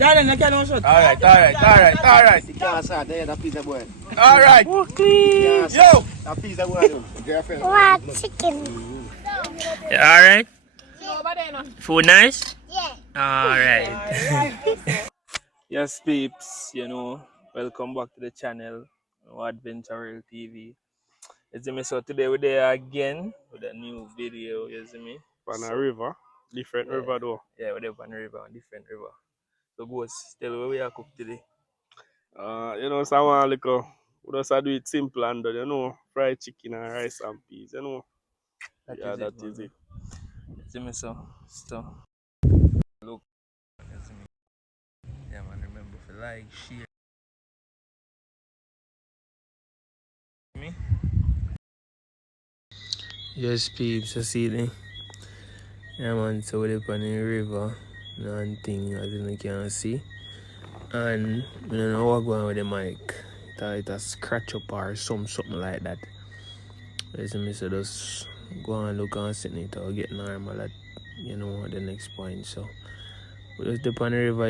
Darling, I can't shot. Alright. You can't start there, that pizza boy. Alright. Okay. Yo! That pizza boy. Girlfriend. What chicken? Alright. Food nice? Yeah. Alright. Yes, peeps, welcome back to the channel, Adventure World TV. You see me, so today we're there again with a new video, you see me? On a river, different river though. Yeah, we're there on a river, different river. So, boss, tell where we are cooked today. Someone like we just do it simple and fried chicken and rice and peas, That is it. You see me, so look, you see me. Yeah, man, remember to like, share. Me? Yes, peeps, I see it. Yeah, man, so we're up on the river, and thing as you can see. And I don't know what going with the mic. It a scratch up or something like that. You see me, so just go and look and sit it or get normal at, the next point. So we just up on the river,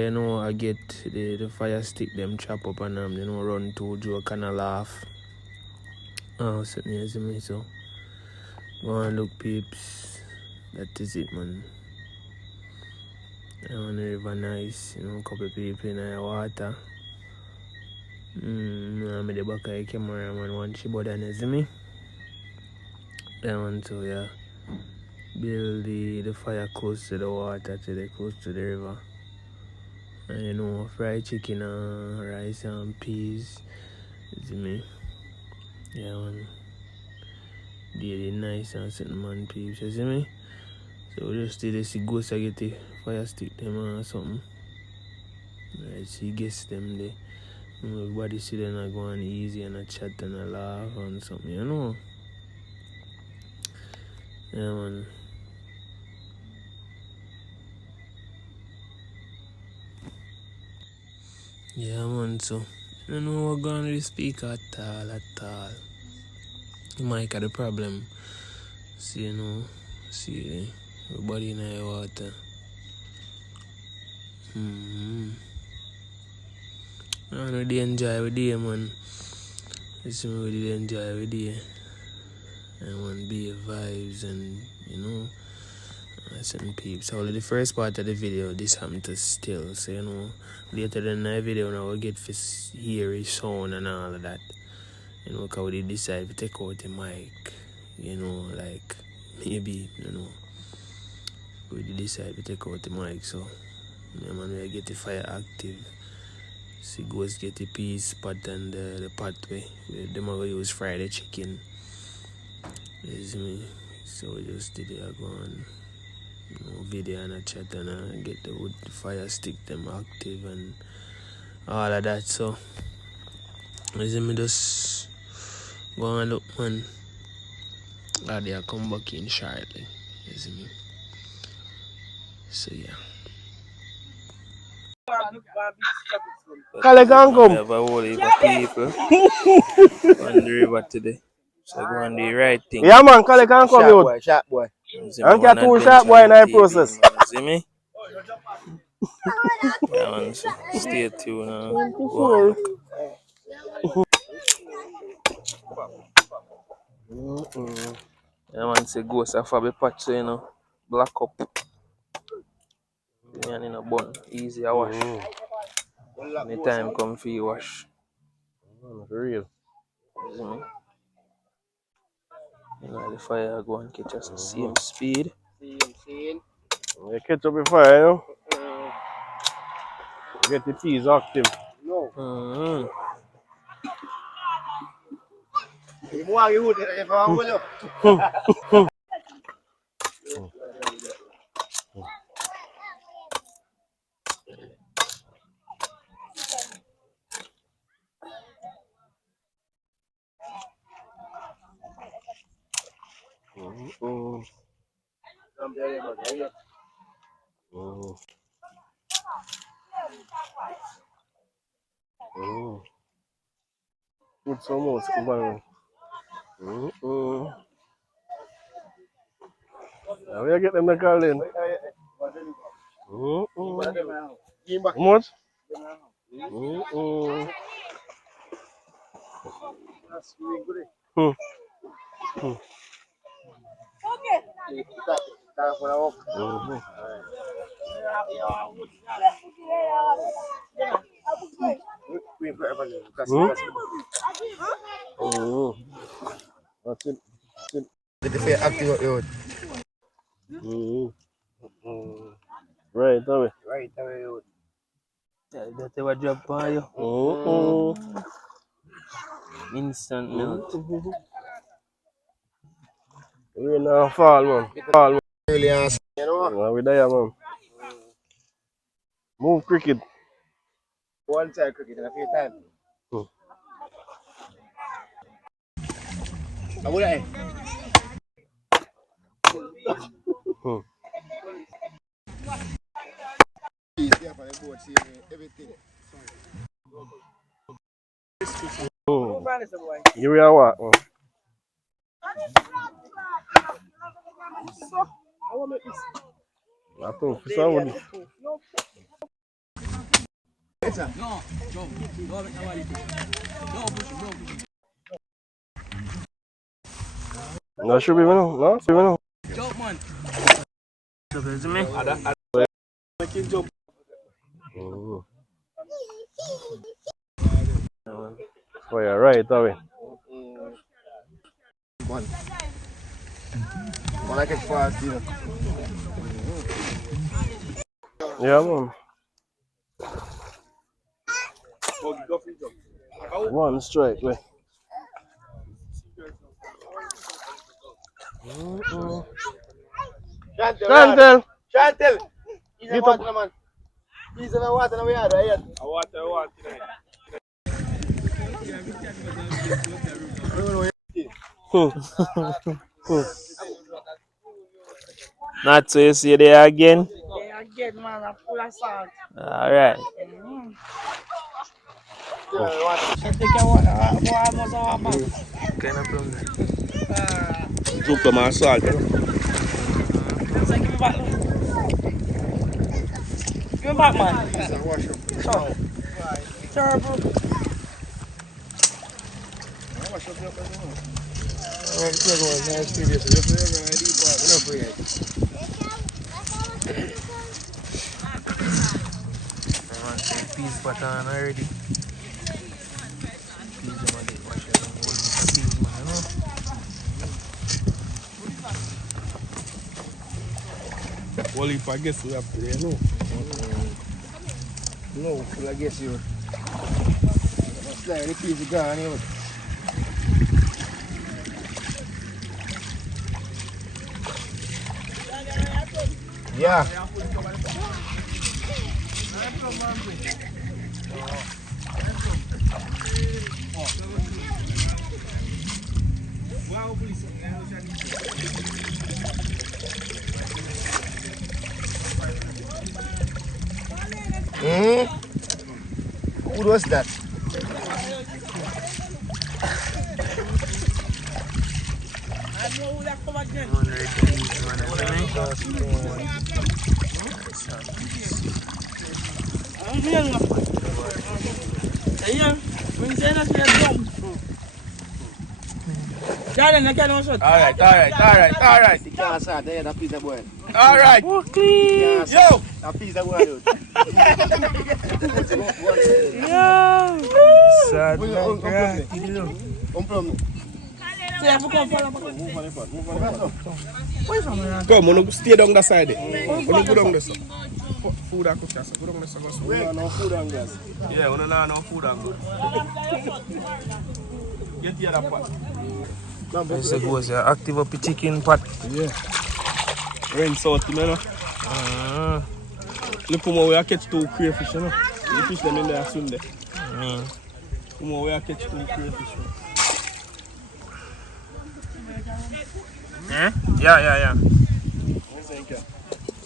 I get the fire stick, them chop up and run to joke and a laugh. Oh, sitting here, see me, so go and look, peeps. That is it, man. On the river nice, a couple of people in the water. I'm at the back of the camera, man, one she bother, you see me? Yeah, man, so yeah. Build the fire close to the water, close to the river. And fried chicken and rice and peas. You see me? Yeah, man. Really nice and something, man, peeps, you see me? So we just did this ghost, I get the fire stick them or something. Right, see, guess them there. Everybody sit there and go on easy and a chat and a laugh and something, Yeah, man. Yeah, man, so I don't know what going to the speaker at all. The mic had the problem. See, everybody in the water. I know they enjoy with day, man. Listen, we did enjoy with day. And one be vibes and, certain peeps. So the first part of the video, this happened to still. So, later in the video, now we get to hear his sound and all of that. Because we decide to take out the mic. Like, maybe, we decide to take out the mic. So, man, we get the fire active. See, goes get the peas spot and the pathway. Them are going to use fried chicken. You see me? So we just did it, go on video and a chat and get the wood fire stick them active and all of that. So you see me, just go and look, man. They'll come back in shortly. You see me? So yeah. Kale can come. We have a whole heap of people on the river today. So go and do the right thing. Yeah, man, Kale can come out. Sharp boy. And get two sharp boy in the process. You see me? Yeah, man, so stay tuned. Go Yeah, man, say ghost of a patch, so, black up. And in a bun, easy a wash. Anytime come for you wash. For real. You see me? The fire go and catch us the same speed. Seen. You catch up with fire, Get the peas active. No. You want you would if I will you. Put some more, combine. Now we get them to call in. How much? That's really good. Okay. Time for the walk. We put everything. That's it. Get the fair active out. Right away. Right away out. That's what drop on you. Instant melt. We now fall, man. Really ask. You know? Yeah, we there, man. Move cricket. One side cricket in a few times. I would I. Yeah, for the board, see everything. Here we are, what? Man? I think for somebody. No, should be no. No, should be no. Jump, man. Surprise me. Make it jump. Oh, yeah, right away. One. One I get fast, you know. Yeah, man. One strike, way. Chantel! Chantel! He's a water, man. He's a water, we are right. I want tonight. Not so you see there again? Yeah, again, man, I'm full of salt. Alright. Kind of plum. Two plum and salt. Give me back. Give me back, man. Terrible. Peas pattern already. Well, if I guess we have to, you know. No, I guess you. Slide the piece of gone out. Yeah. Who was that? I know who that come again. I'm here, man. Yeah, when you say that, you're dumb. Darling, I can't shot. Alright. You can't start there, that piece of boy. Alright. Okay. Yo! That piece of boy, dude. Yo! Sad Come Come on, stay down the side. Go down there, sir. Food and cook, sir. Go down there, sir. No food and gas. Yeah, no food and gas. Get the other pot. This goes active up the chicken pot. Yeah. Rain salt, you know. Look for we catch 2 crayfish, you know. You fish them in there, swim there. Come on, we catch 2 crayfish. Yeah.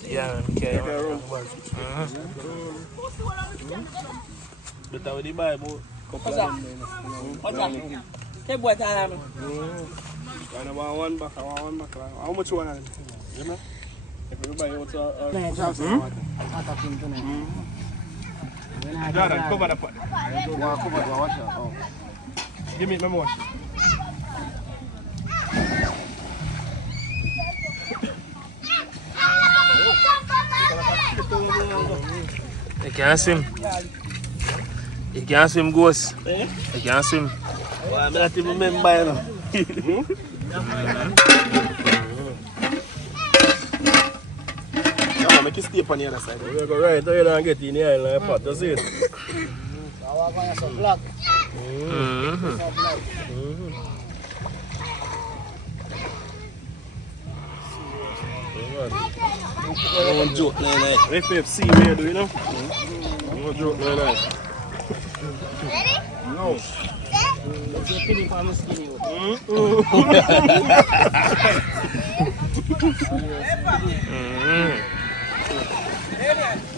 Yeah, okay. Better with the Bible. Couple of them. What's that? Take boy time. I want one back. How much one of them? You know? If you buy out Jordan, cover the pot. Wash it. Oh. Give me my wash. You can't swim. You can't swim, Ghost. You can't swim. Well, I don't even remember, you know. Make you stay up on the other side. We're going right there and get in the island pot, that's it. Don't joke, night. FFC, we do, you know? Don't joke, night. Ready? No. That's your feeling for my skinny.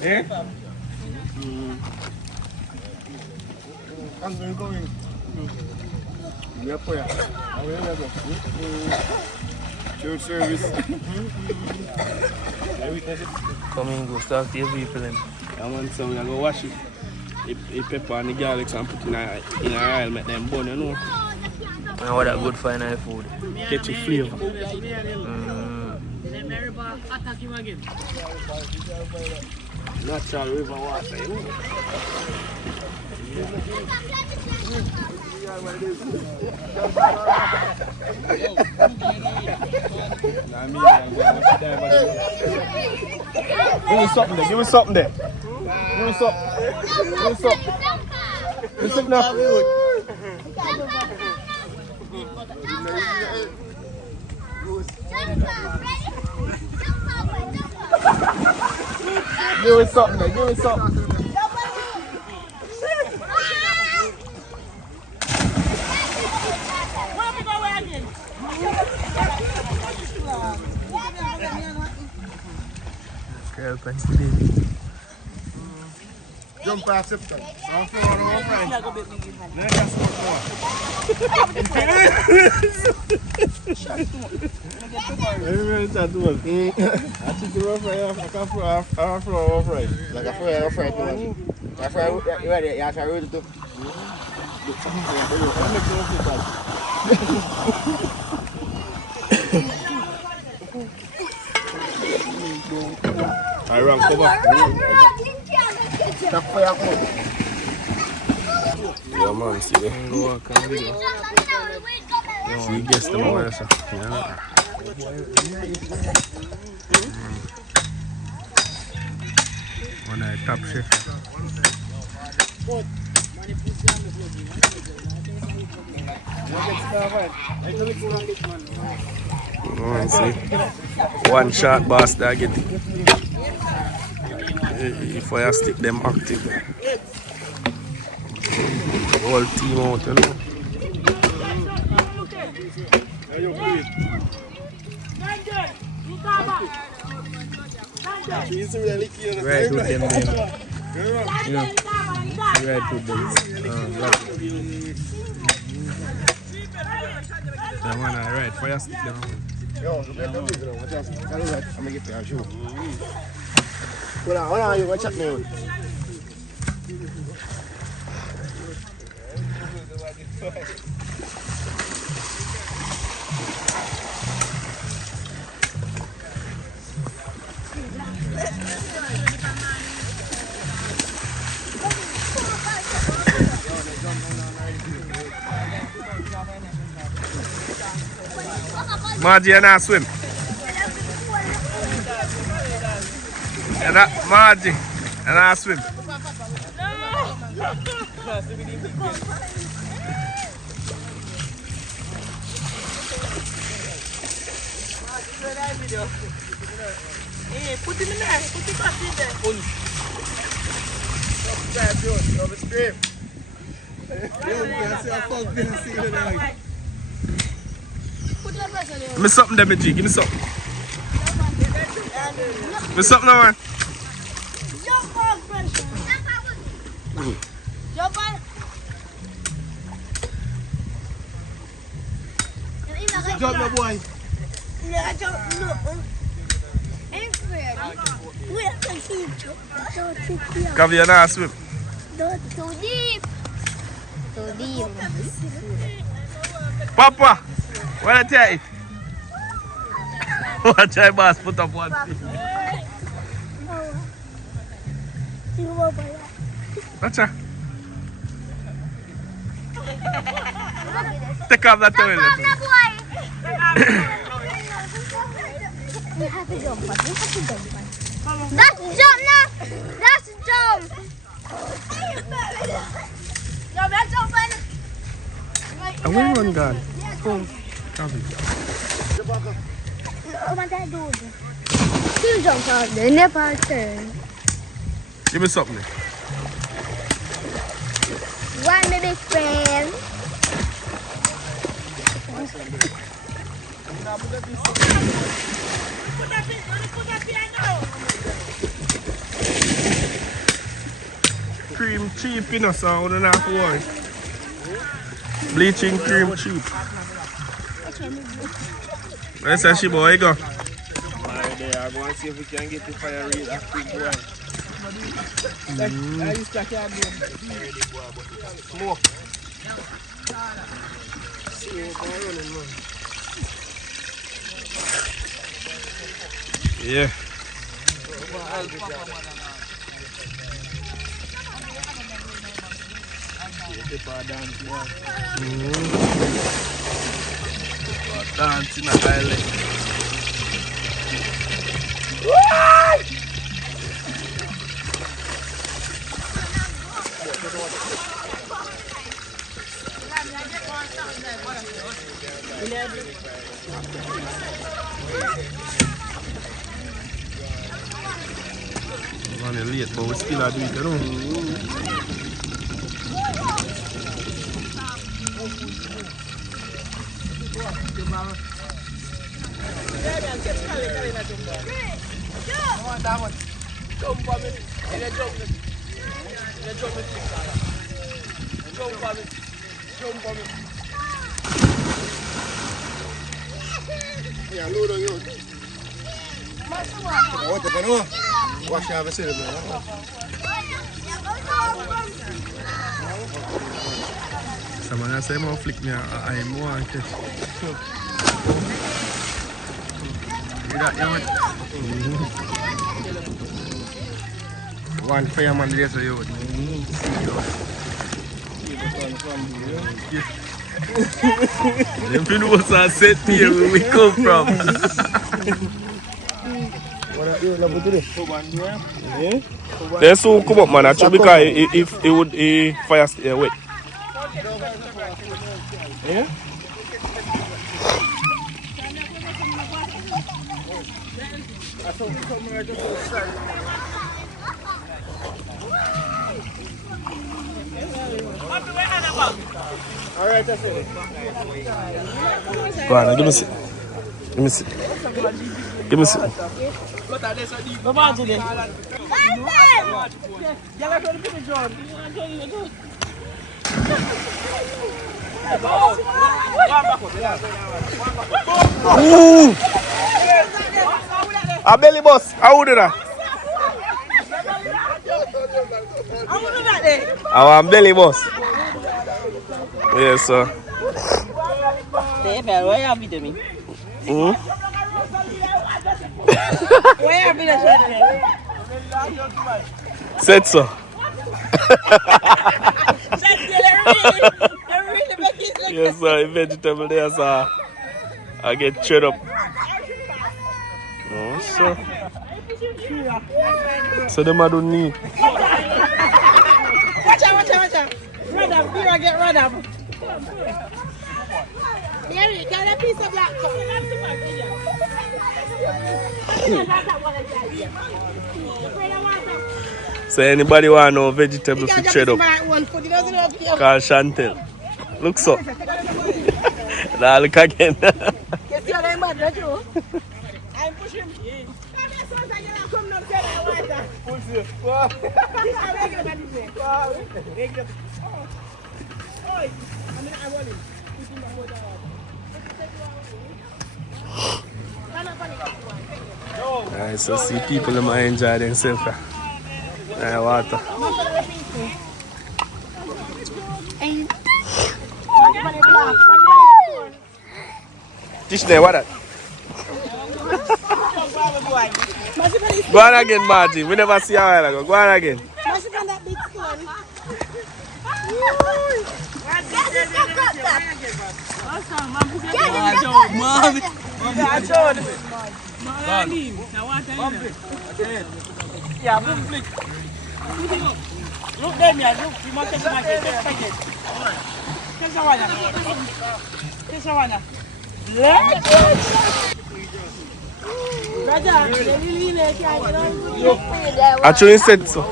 Eh? I'm going. Yeah, boy. Church service. Come in, go talk to your people. I want some, I go wash it. The pepper and the garlic and put in a oil, make them burn, you know. And what that good for in food? Get your flavor. Attack him again. Natural river water, you know. Give me something there, give me something there. Give me something. Give me something. Give me something now. Give me something there, give me something. Girl, thanks to you. Jump past Septon. I'm from one friend. Let us go more. Everybody chat to us. I took the rough right off. I can throw off right. Like a fry too much. You fry, you ready? You fry road too. I run cover. Tap for your phone. Yeah, man, see there. Go walk and video. See, guess the more, sir. Yeah. One of the top chef. Oh, see. One shot boss that get if I stick them active. Whole team out, you know. Right with them, you know. Right with them. That one, alright, fire stick them. Yo, look at the video. Watch out. I'm gonna get your shoe. Hold on, you watch out now. Margie, you not swim. Margie, you not swim. Hey, put him in there. Put him back in there. Give me something there, G. Give me something. Give me something now, man. Jump, my boy. Come here, now swim. Too deep. Too deep. Papa, what I tell you? Watch my boss put up one thing. Watch her. Take off that toilet. We have to jump. That's jump now. That's jump. And where one gone? Oh, Come on, Dad, do it. Still jump out there. Never turn. give me something. One baby friend. Cream cheap, you know, so I don't have to worry. Bleaching cream cheap. Where's that she boy go? I'm going to see if we can get the fire real active boy. Smoke. Yeah. Dancing in the island. We're running late, but we still are doing it, you know? Yeah, load on you. What the hell? Wash your face, man. Someone say more flick me, I'm more and catch. One fireman there to you. If you know what's I said here, where we come from. They soon come up, man. Actually, because if it would fire stay wet. Yeah? Alright, that's it. Go on, give me a seat. Give me a seat. Give me a seat. Ooh! A belly bus. How would that? I want belly bus. Yes, sir. Where have you doing? Where have you Said so. Yes, sir. Vegetable there, sir. I get chewed up. Oh, sir. So them I don't need. Watch out. Run up, here get run up. Mary, get a piece of black So anybody want no vegetable for chewed up? Call Chantel. Look so. Now look again. I'm pushing. Alright, so see people them enjoy themselves. Water. Fish there, what that? Go on again, Martin. We never see a while ago. Go on again. Yeah, boom, flick. Look there, man. Look, you must take the market. Take the one. Take the one. Actually said so.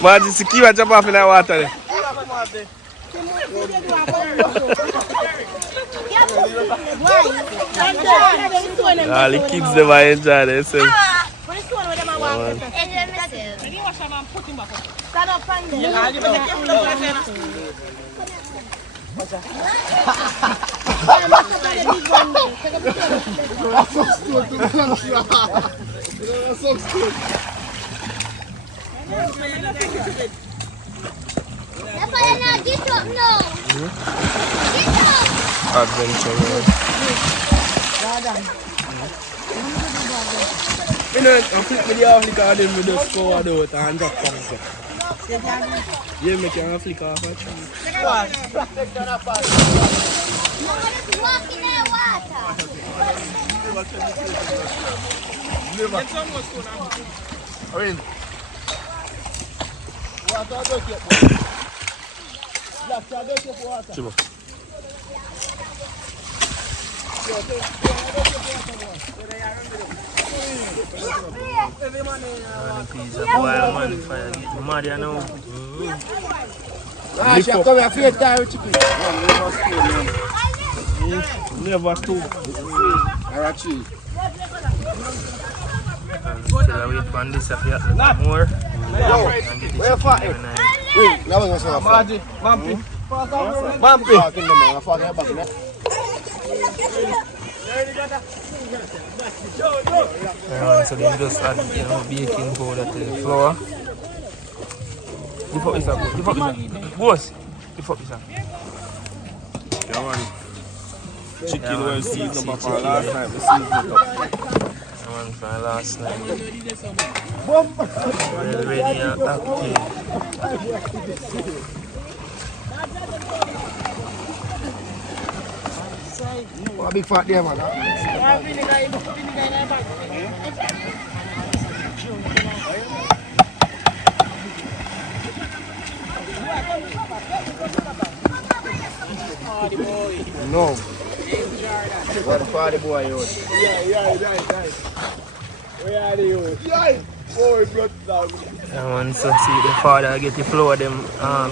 Martin, secure jump off in that water there. All the kids never enjoy themselves. Adventure world. You know, I flip me the off liquor and then we just go out and drop something. Yeah, make you flick off a tree. Chibo. Never stop. Wait for this if you more. Where for it? Wait, now we're going to say Margie, Bumpy. So they just add baking powder to the flour. Lift up this up. Lift up this up. Boss. Lift up this up. Yeah, man. Chicken well seasoned up for last night. We seasoned it up. One from last night. Well ready and active. A big fat there, man. No. What a party boy, you. Where are you? Oh, blood down. And once you see the father get the flour, them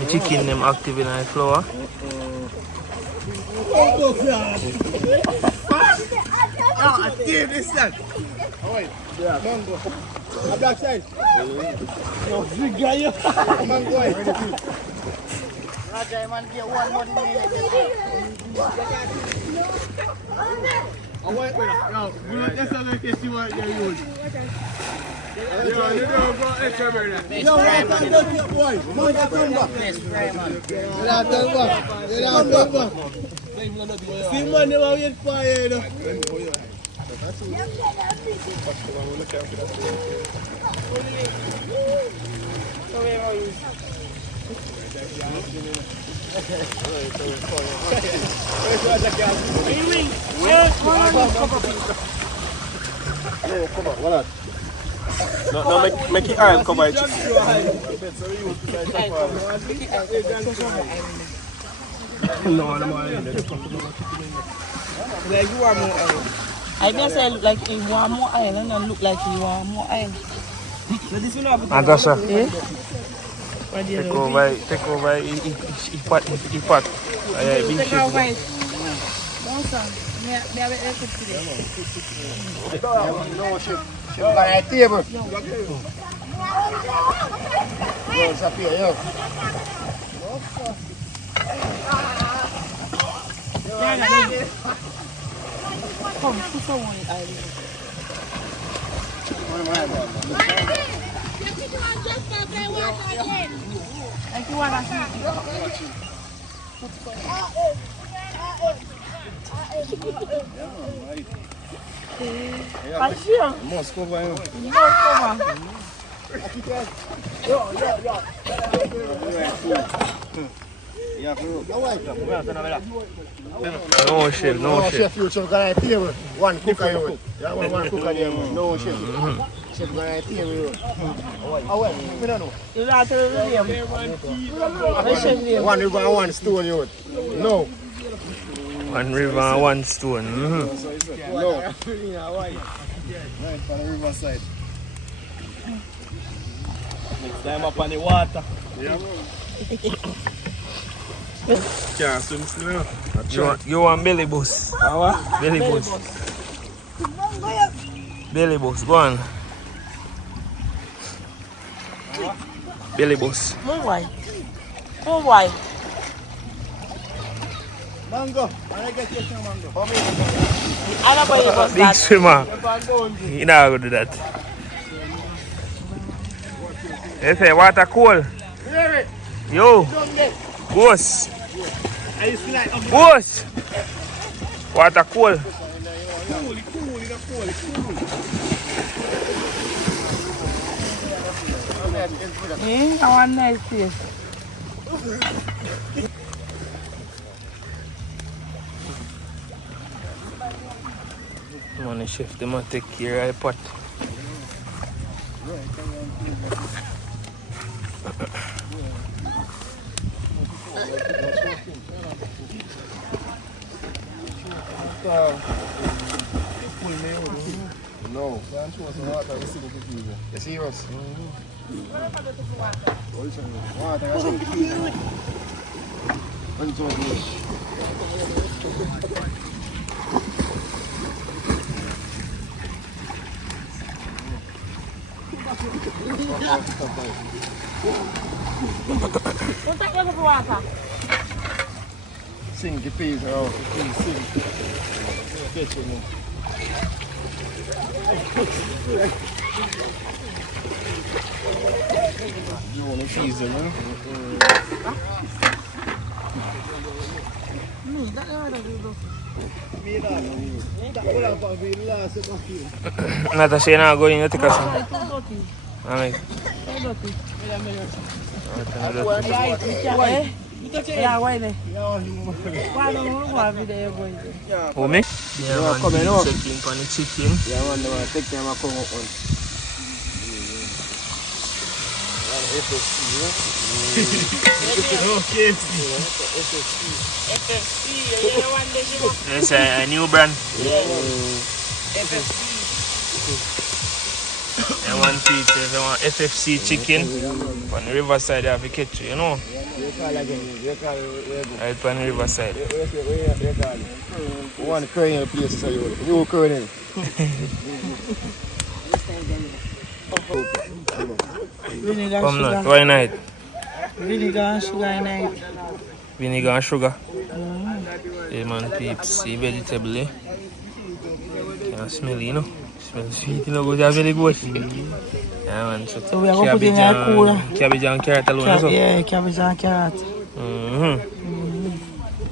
chicken them active in the flour. I gave this that. Yeah, mango. A black side. No, big guy. Mango. Raja, man, get one more than me. Wait, no, we don't just have to see what you're using. You don't go extra burner. Yo, what are you boy? Man, get come back. Come back. See, man, never wait for you, you know. No, make it oil cover it. No, Like you want more oil. I just say like you want more oil and then look like you want more oil. Natasha, take over, ipat. Take over it. Don't sound. Me have it cook today. No, she got a table. Yo, it's up here, yo. Come, put some on it, Eileen. Like you wanna see? Must cover him. No chef, no chef. You should go table. One cooker you. Yeah, one cooker there. No chef. Chef go table. Oh well, we don't know. You not tell the name. One river and one stone you. No. One river and one stone. No. Right from the riverside. Next time up on the water. Yeah. Can't swim still. You want belly bus? Belly bus. Belly bus, go on. Belly bus. Move wide. Move wide. Mango. I get you some mango. I don't buy you bus Big that. swimmer. You know how to do that. They say water cold. Yo. Ghost. Ghost. Water cold. I want nice place. Come on, the chef, they must take care of the pot. No. You serious? What's that going for water? Sing the peas out. Sing. Catch it. You want to cheese them, huh? Not a shame now going to take us. Alright. Yeah, why there? Why don't you want to be going there? Who me? Yeah, man, coming up. checking for the chicken. Yeah, man, take them and come up on. It's a new brand. And one pizza, if you want FFC chicken, on the riverside, you have to catch it, you know? Right on the riverside. One curry place, so you curry. Come not, why not? Vinegar and sugar night. Vinegar and sugar. Yeah, man, peeps, see vegetable, eh? Can smell it, you know? Smell sweet, you know, go to very good. Yeah, man, so we are going to put in a cooler. Cabbage and carrot alone, so? Yeah, cabbage and carrot.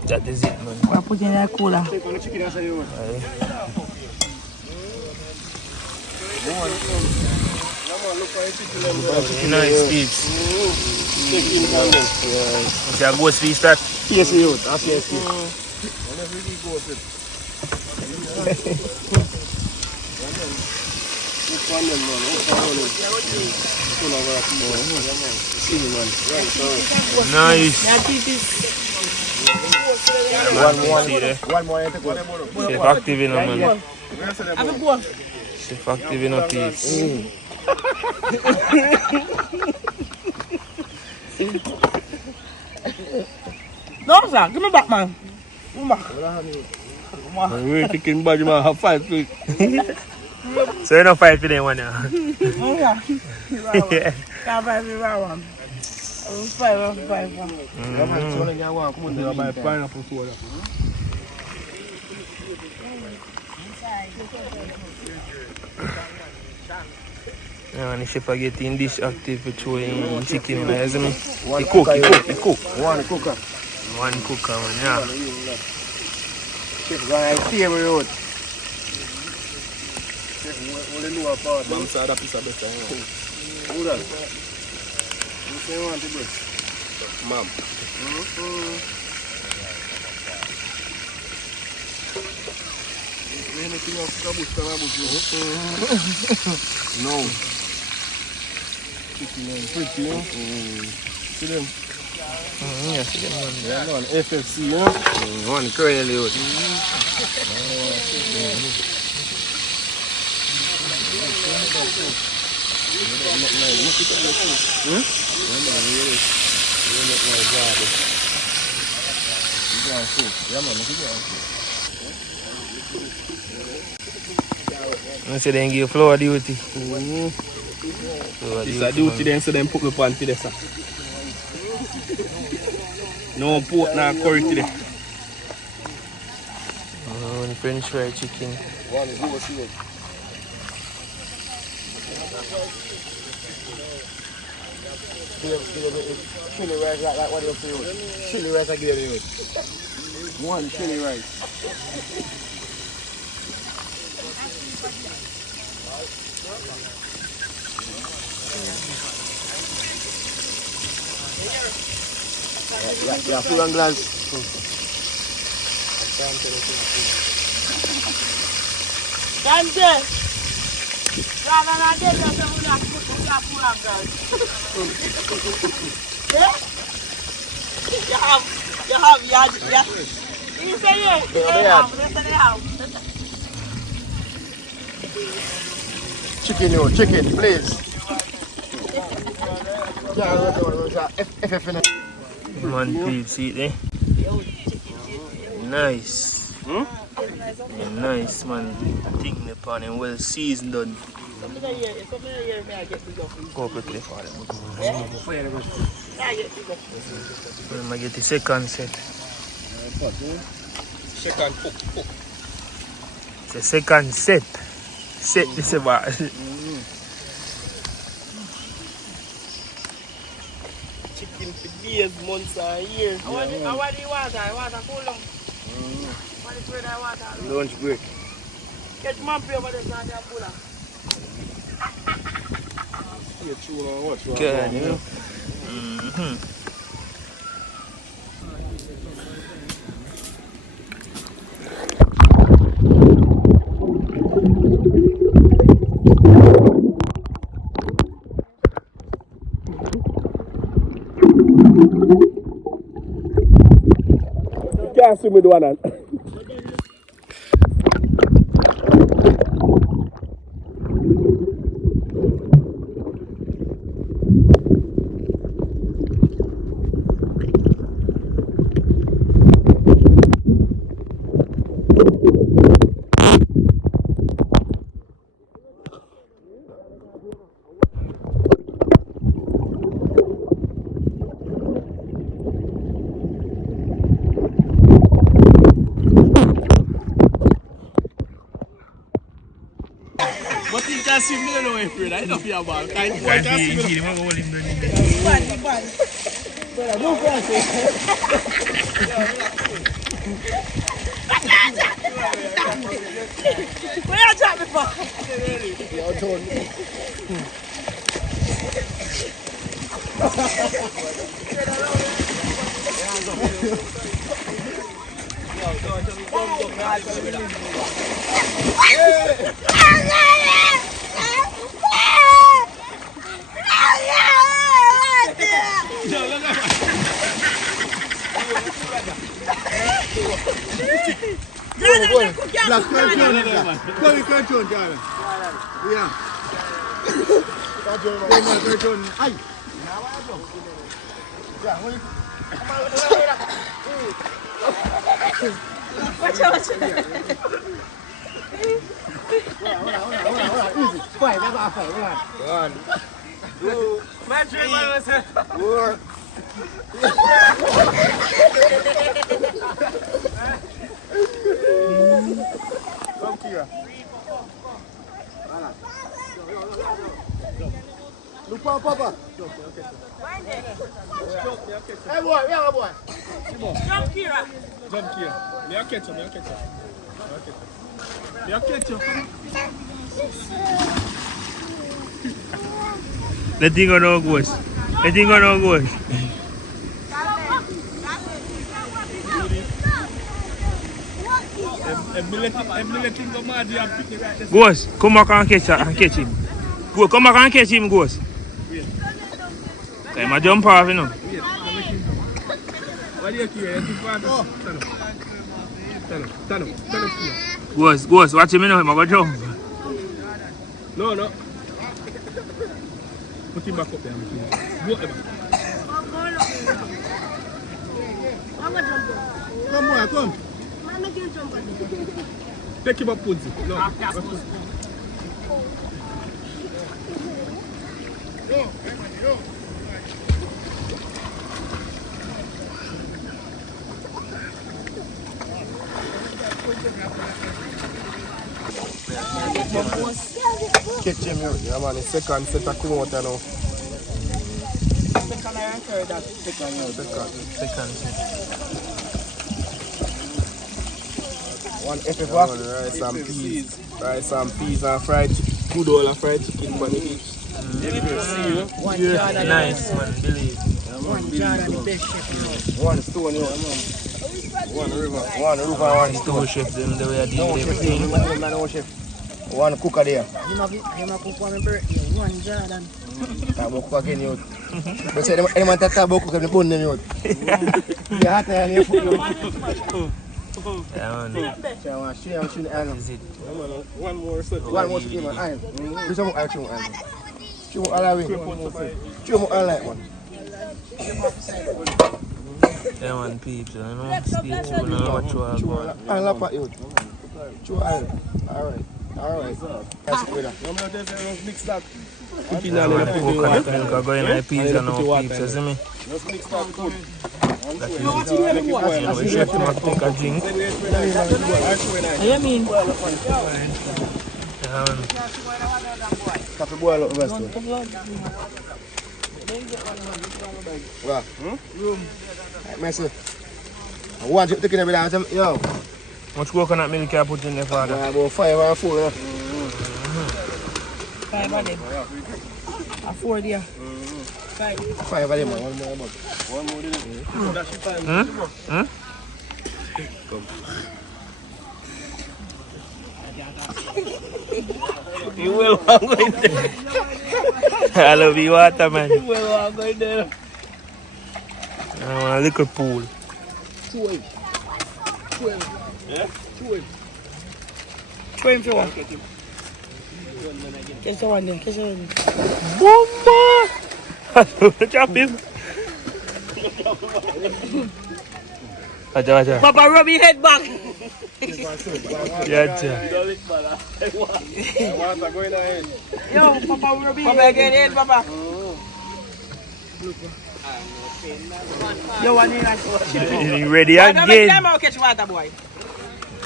That is it, man. We are putting in a cooler. Nice peeps. It's a good sweet start. Yes, you. That's yes, you. Nice. One more. Chef active in a man. Chef active in a peeps. No, sir, give me back, man. Give me back. We're taking badge, man. Have 5 feet. So you don't fight for them one now? Oh, yeah. Yeah. Can't buy me that one. Five. Buy pineapple soda. And the chef are getting dish active to throw in chicken, isn't it? One He cook. One cooker. One cooker, man, yeah. Chef going to stay with road. Only know about man said that piece of better. Who that? You say you want to do? Mom. Anything else to boost the No. Chicken and pretty, See them? Yeah, see them, man. Yeah, man. FFC, One curly out. I say they give floor duty. It's a duty then, so them put me on to this. No pork, no curry today. One French fried chicken. Chili rice like what do you feel? Chili rice I give you. One chili rice. Yeah, full and glass. Dante! Rather than get yourself with that full and girl. Yeah? You have, yeah. You say yeah, they have. Chicken, please. FF in it. Man, peeps, see there? Nice. Yeah, nice, man. Thing upon him, well seasoned done. Go quickly for them. I get the second set. Second cook. It's the second set. Set this about. Chicken for days, months, and years. I want the water cool down. What is where I water? Lunch break. Get man pay over this and they pull up. Good, you know. Can't see me do that. But you can't see me no way, Fred. I don't feel bad. Can't see me. Where you drop me for? Black cartoon, Jordan. Yeah. Cartoon. Ay. Watch out. Easy. Fight, never fight. One. Two. Man, drink one of us. Four. Come here. Look for Papa. Hey boy, where are boy? Jump here. Jump here. Me a catch you. Me a catch you. Let him go now, Ghost. Let him go now, Ghost. Ghost, come back and catch him. Go, come back and catch him, Ghost. Okay, I jump off, you know. What do you care? Stand up. Ghost, watch him now, I'm going to jump. No. Put him back up there. Go up. Come boy, come. Take him up, Punzi. No. Catch him here. Yeah, man, the second set of come out now. Second iron curry, that second. Second set. One FF Rice and peas and fried good old fried chicken for the beach. One Nice one, believe. One Jordan, the best chef. One stone here. One river, one Two chefs, them the way I deal with everything. One cooker there. Him a cook for my birthday. One Jordan. I'm cook again you. But say anyone that about cook, I'm bone them out. Yeah, hot there and you. Yeah, man. So I want to share the iron. Is it? One more set. One more to give an iron. Do some iron. Chew all the way. Chew more iron like one. Yeah, man, peeps, you know. Stay tuned and watch what I go. Iron lap at you. Chew iron. Alright. That's it with that. Mix that. Yeah, man, coconut milk are going in the peas and now, peeps, you see me? Just mix that good. That is it. You know, we chef him have to take a drink. You mean? Yeah, man. Coffee boil up the best one. What? Messi. I want you to take it every day. Yo. Much coconut milk you put in there, father? About 5 or 4. 5 of them. A 4 there. 5. 5 of them. One more. You will want to go in there. I love you, water, man. You will want to go in there. I want a little pool. 12. Yeah? 12. 12 for one. Catch the one there. Bomba! Chop him. Acha. Papa, rub your head back. Yeah. Yo, Papa, rub your head, Papa. Yo, one in that. You ready How many again? time I'll catch water, boy?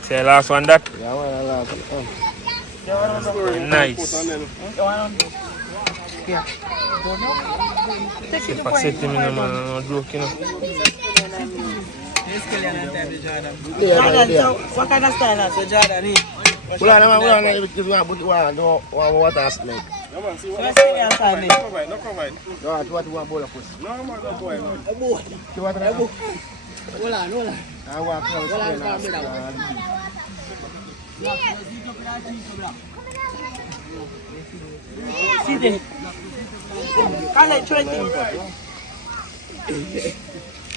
Say last one that. Yeah, one last. Nice. Yeah. If I set him in a man, I'm not joking. Jordan, so what kind of style is it, Jordan? Hold on, if you want to put water snake. No, man, see So what let's see the outside. no combine. No, what you want bowl of pussy? No, man, no combine. You want to bowl? Hold on. I want to See this. I'll let you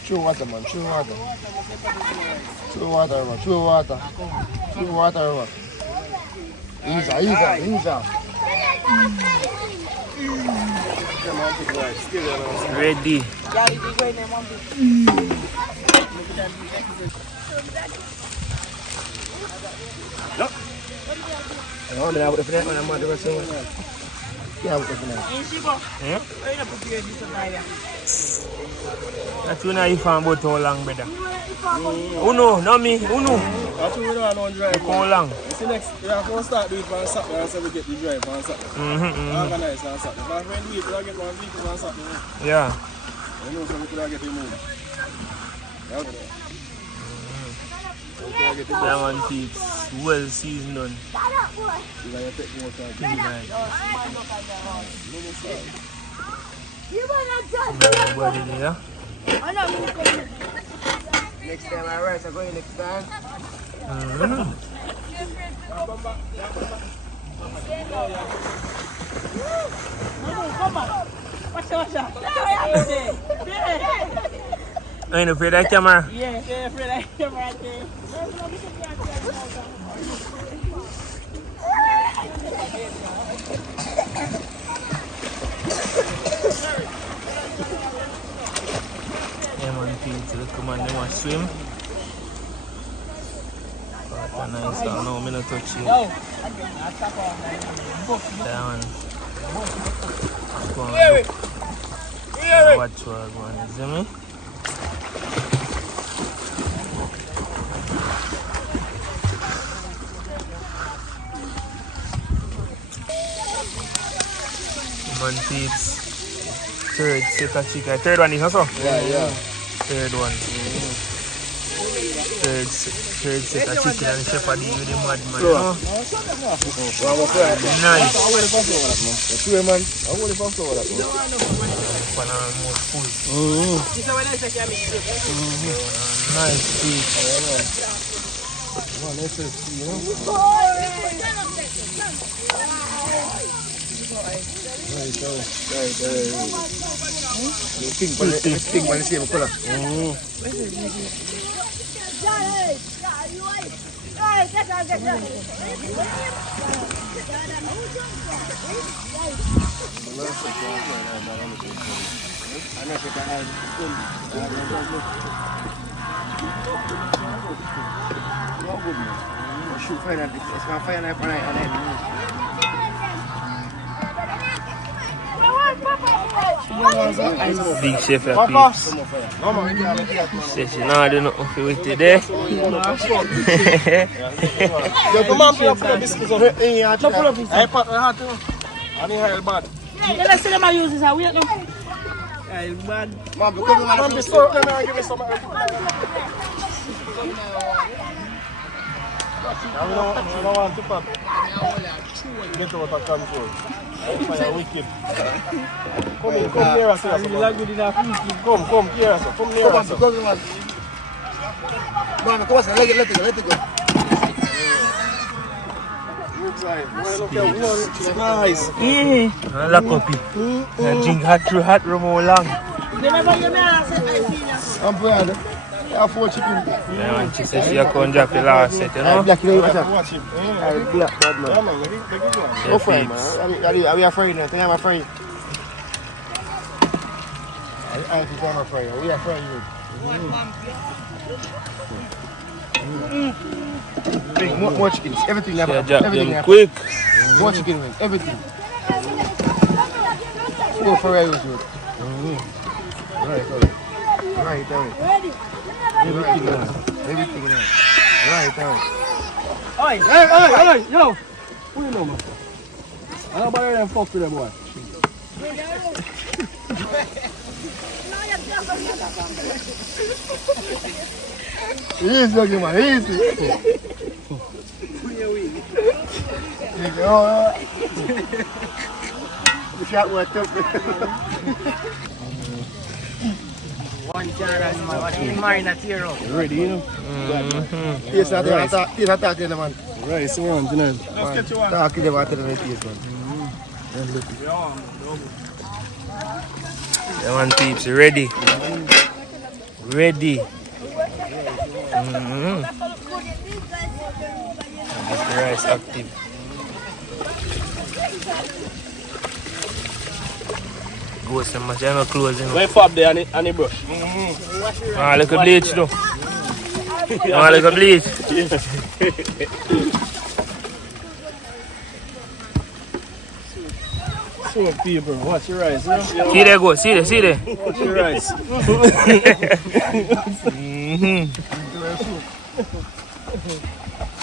Chew water, man. Chew water. Easy. Ready. I'm going to put the I'm going to do Yeah. That's when I found about how long, brother. Uno, not me, Uno. That's what we don't know drive. How long? See next, we have to start doing it on Saturday and so we get the drive on Saturday. Organize on Saturday. Because when we get one vehicle on Saturday, Yeah. you know, so we could get the move. That one keeps well seasoned done. You gotta take more time. Body there. Next time I rise, I go in next time. Come on. Watch out. Are you afraid of that camera? Yeah, afraid of that camera. Yeah, man, people, come on, they want to swim. But nice, no, I'm not touching. That one. Go on. Watch what I'm going to see me. Man, peeps. Third set of chicken. Third one is also? Yeah. Third one. Third set of chicken and shepherd with the madman. You know? Nice. One of the most full. Nice peeps. Pink one, the same color. Shoot fire at it. It's my fire knife and Big chef at peeps. Says she nah do nothing for it today. Come on, pull up the biscuits of it. Pull up his iPad. I need her bad. Let's see them use this. We don't know. Man, because I'm on the store, let me give me some. I don't want to pop. Get out of control. Fire wicked. Come near us. Come near us. Come near us. Man, come on, let it go. Nice. Lock up it. And drink hot rum all long. I'm proud. I have 4 chicken. Yeah, man, she says she can't drop the last set, you know? Black, you know, Watch him. black, bad man. Yeah, man. No afraid, man. Are we afraid now? I'm afraid. I think I'm afraid. We are afraid. More chicken. Everything. She drop Everything. them quick. More chicken wings. Everything. Go for real with you. Right. Everything in there. Right. Hey, yo. Who you know, man? I don't bother them fuck with them, boy. Easy, man. Easy. The shot was tough. One chance, man. Watch him mine at zero. Ready, you know? Taste that, man. Right, so on, you know. Talk to them after the taste, man. Yeah, man, peeps, ready. Ready. Get the rice active. Go some much, I'm not closing. Where fab there and the brush? Look at bleach though. Look at bleach. Show people. Watch your rice. Yeah? See there go, see there. Watch your rice.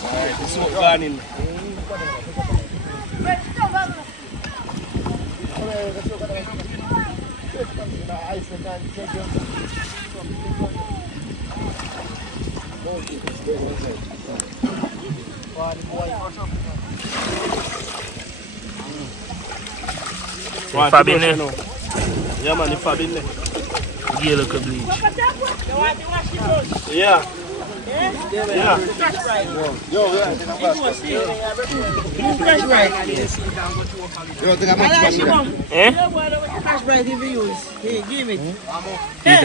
Alright, the soup gone in. Fab in there. Yeah man, the fab in there. Give a little bleach. You want to wash the clothes? Yeah. Yeah. Fresh rice. Fresh rice. Eh? Fresh rice if you use. Hey, give it.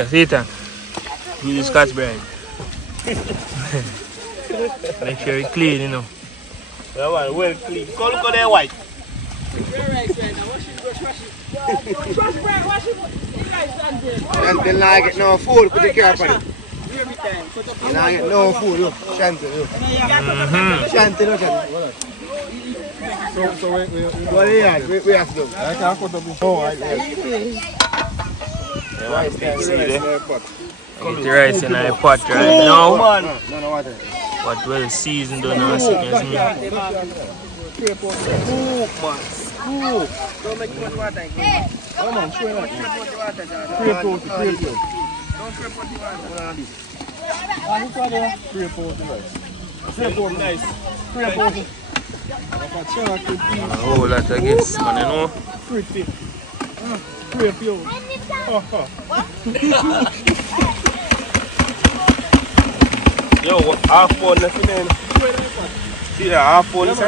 See it. Do the Scotch bride. Make sure it's clean, you know. Yeah man, well clean. Go look at that white. Rice right now. Wash it. Fresh rice. Wash it. Rice and And then I get no food, put the cap on it. every time. And I get no food, look. Shanty, look. Shanty, look at it. So What do we have to do? I can't put up the Oh, right, yes. rice there. See there. Pot. Get the rice in the pot right now. Man. No, water. But well seasoned on our sickness. Scoop man. Scoop. Don't make too much water. Come on, show that. Crepe out the water, John. Crepe out. Don't crepe out the water. Crepe out the rice. Crepe out nice. Crepe out the. A whole lot of guests, man, you know. Pretty. Crepe out. Yo, half pound left in there. See that half pound is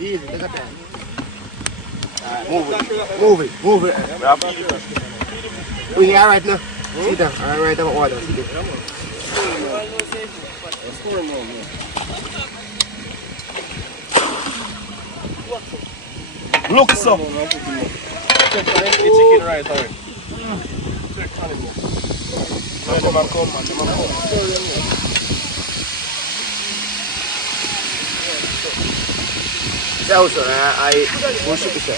Easy, take a time. Move it. We are right now. See that? Alright, I'm order. See that? Look so. Check on the chicken right already. Check on it. Let them come, man. Them come. Also, I push it to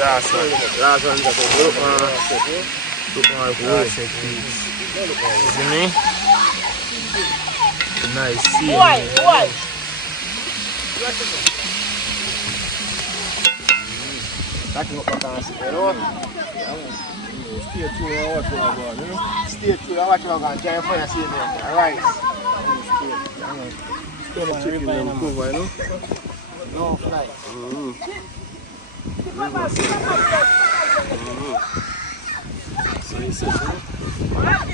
last one See me? Nice see. Why? backing up my dance, you know? Stay true and watch what I'm going, you know? Stay true and watch what I'm going. Giant fire see me. Alright. Chicken them cover, you know? No fly. So you said, you know?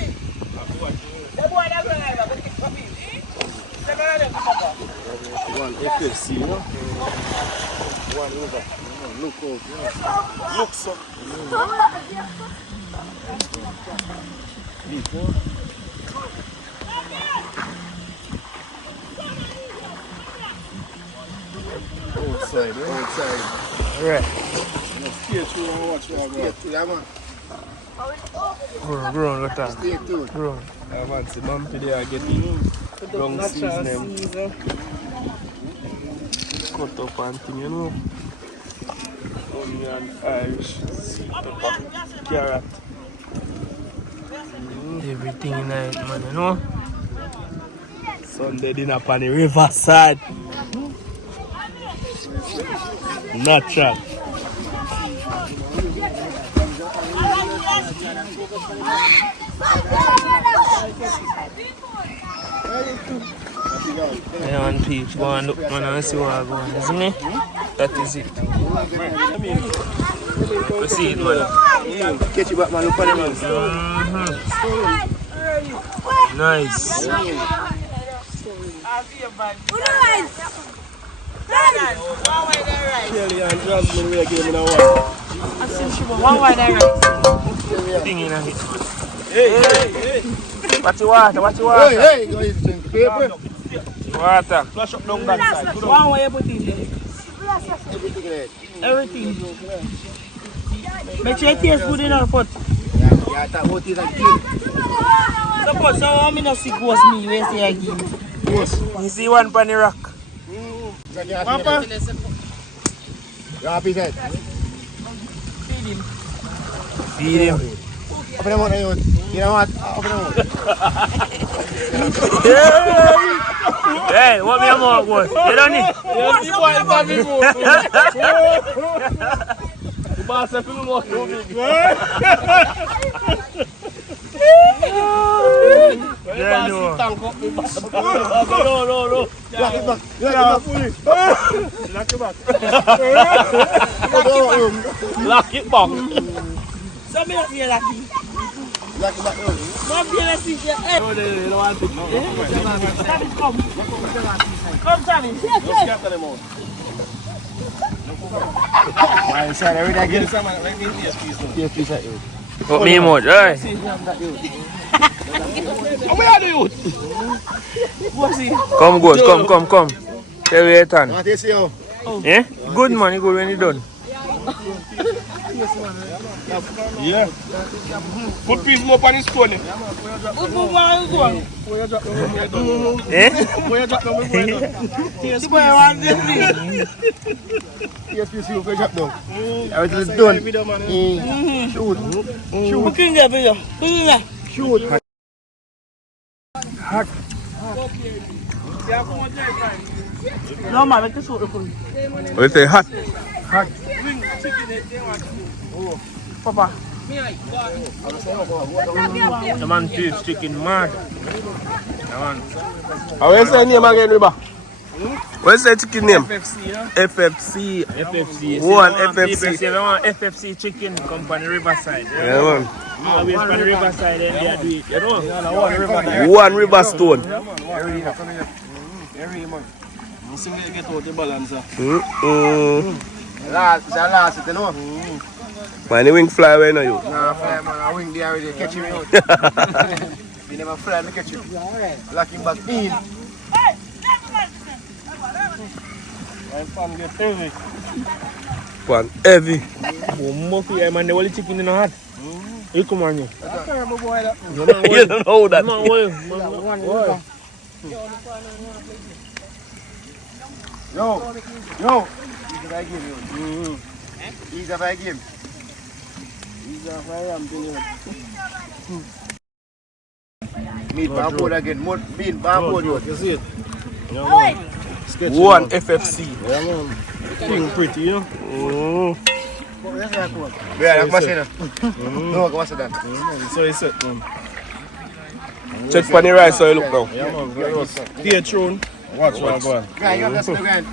One FFC, you know? One over. Look out, you know? Look so. Deep, you know? Outside, you know? Outside. Alright. Stay true and watch what I'm going. Stay true, yeah, man. Grown, look at Stay true. grown. I want to bumpy there getting long season. Cut up and thing, you know. Onion, Irish, pepper, carrot. Everything in it, man, you know. Sunday dinner on the riverside. Natural. Yeah, man, peeps, go and look, man, and see what I'm going, isn't it? That is it. Proceed, man. Catch you back, man. Look at them, man. Nice. Kelly and Jasmine, we are giving a one. Thing in it. Hey. Watch your water, watch your water. Hey, go easy, drink paper. Water. Flash up down that side. Good One way everything there. Everything in it. Everything. Make sure it tastes good enough, but Yeah, that what is a gift. suppose so how many sick was me, where say I give. You see one on the rock. Papa. Rapi head. Feed him. Open the mouth, you. You know what? Open the mouth. Hey, what me a mouth, boy? You done it? Yes, the boy is having more. The boss said for me more too big. Yeah, no. No. Lock it back. Lock it back. Lock it back. So me not feel lucky. Lock it back. Don't feel lucky. Hey. No, they don't want it. Travis, come. Come, Travis. Yes, Just scatter them out. I said every day again. Yes, please. Put me mouth, right? How are you? Come, good, come. Tell me your turn. What is you? Eh? Good man, you good when you done. Yeah. Put piece more on his stone. Good move on, go on. Eh? The boy want this. Yes, please, you drop down. Everything is done. Shoot. Who can get video? Who can get? Shoot. No, man, make the shoot open. What you say, hot? Papa. The man feels chicken mad. How is your name again, Riba? What's the chicken name? FFC, you know? FFC. One FFC. FFC chicken company Riverside. Yeah, man. Always on the Riverside and they do it, you know? One river stone. Every month. You see me get out the balance. Last, you know? Man, the wing fly away now, you. Nah, fly, man. I wing there already. Catch him out. You never fly, me catch him. Lock him back in. My fan get heavy. One heavy. Oh, Murphy, man, the only chicken in the hat. You come on, you. You don't know that. Man, why? Yo. He's a bad game, yo. He's a bad game. Meat bamboo again. Meat bamboo, yo. You see it? One FFC. Yeah, man. Thing pretty, you know? Yeah, that's machine. No, go watch that. So it's it, man. Check for the rice, so you look now. Yeah, man. Stay tuned. Watch what I'm going. Guy, you have that slogan.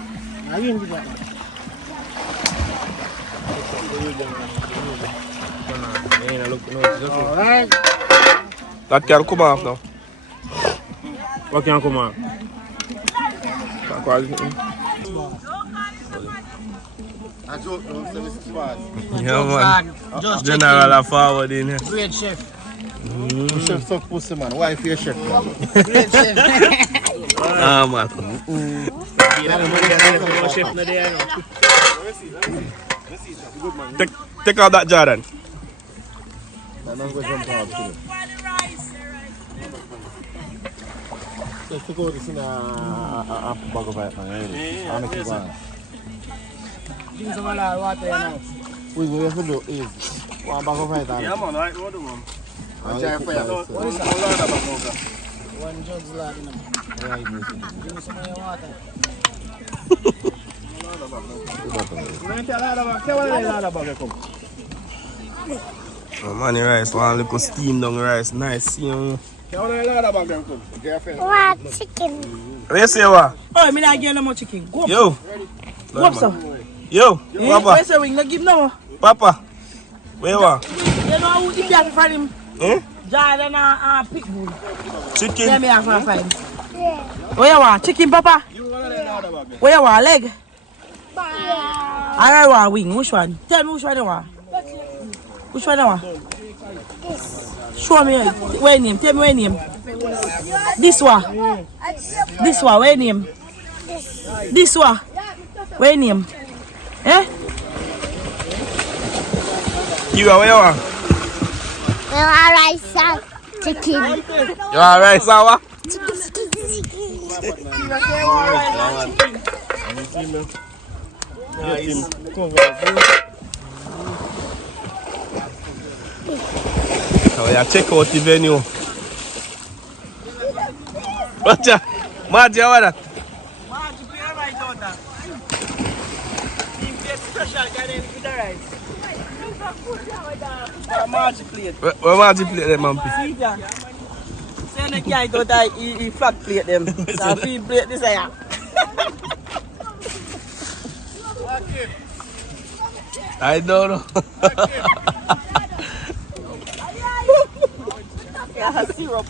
Alright. That can come off now. What can come on? Yeah, man. General forward in here. Great chef. Chef suck pussy, man. Why for your chef? Great chef. Ah, man. Take out that Jordan. Let's go to see a bag of it, man. I'm a kid. Give some water now. We have to do is one bag of it. Yeah, man. Right, what do you I'm trying for you. One jug's lad in them. Give me some of your water. Oh, man, the rice, one little steam down rice, nice, you know. What chicken? Where you say what? Oh, me not give no more chicken. Go up. Yo, Go up, sir. yo, Papa, Where's the wing? Not give no more. Papa, where you are? You know who did that for him? Jordan and Pitbull. Yeah, Chicken? me have to find. Where you want? Chicken, Papa? Where you want? Leg? I want wing. Which one? Tell me which one you want. Which one you want? Show me where name. Tell me where name. This one. This one. Where name? This one. Where name? Eh? You are where you are? Well, I rice chicken. You are rice, what? So yeah, check out the venue. Watch out. Margie, how are that? Margie, play right daughter. He played special guy then with the rice. Margie played. Where Margie play them, man? See that? Say the guy daughter, he flag plate them. So if he plate this here. I don't know. Yeah, syrup.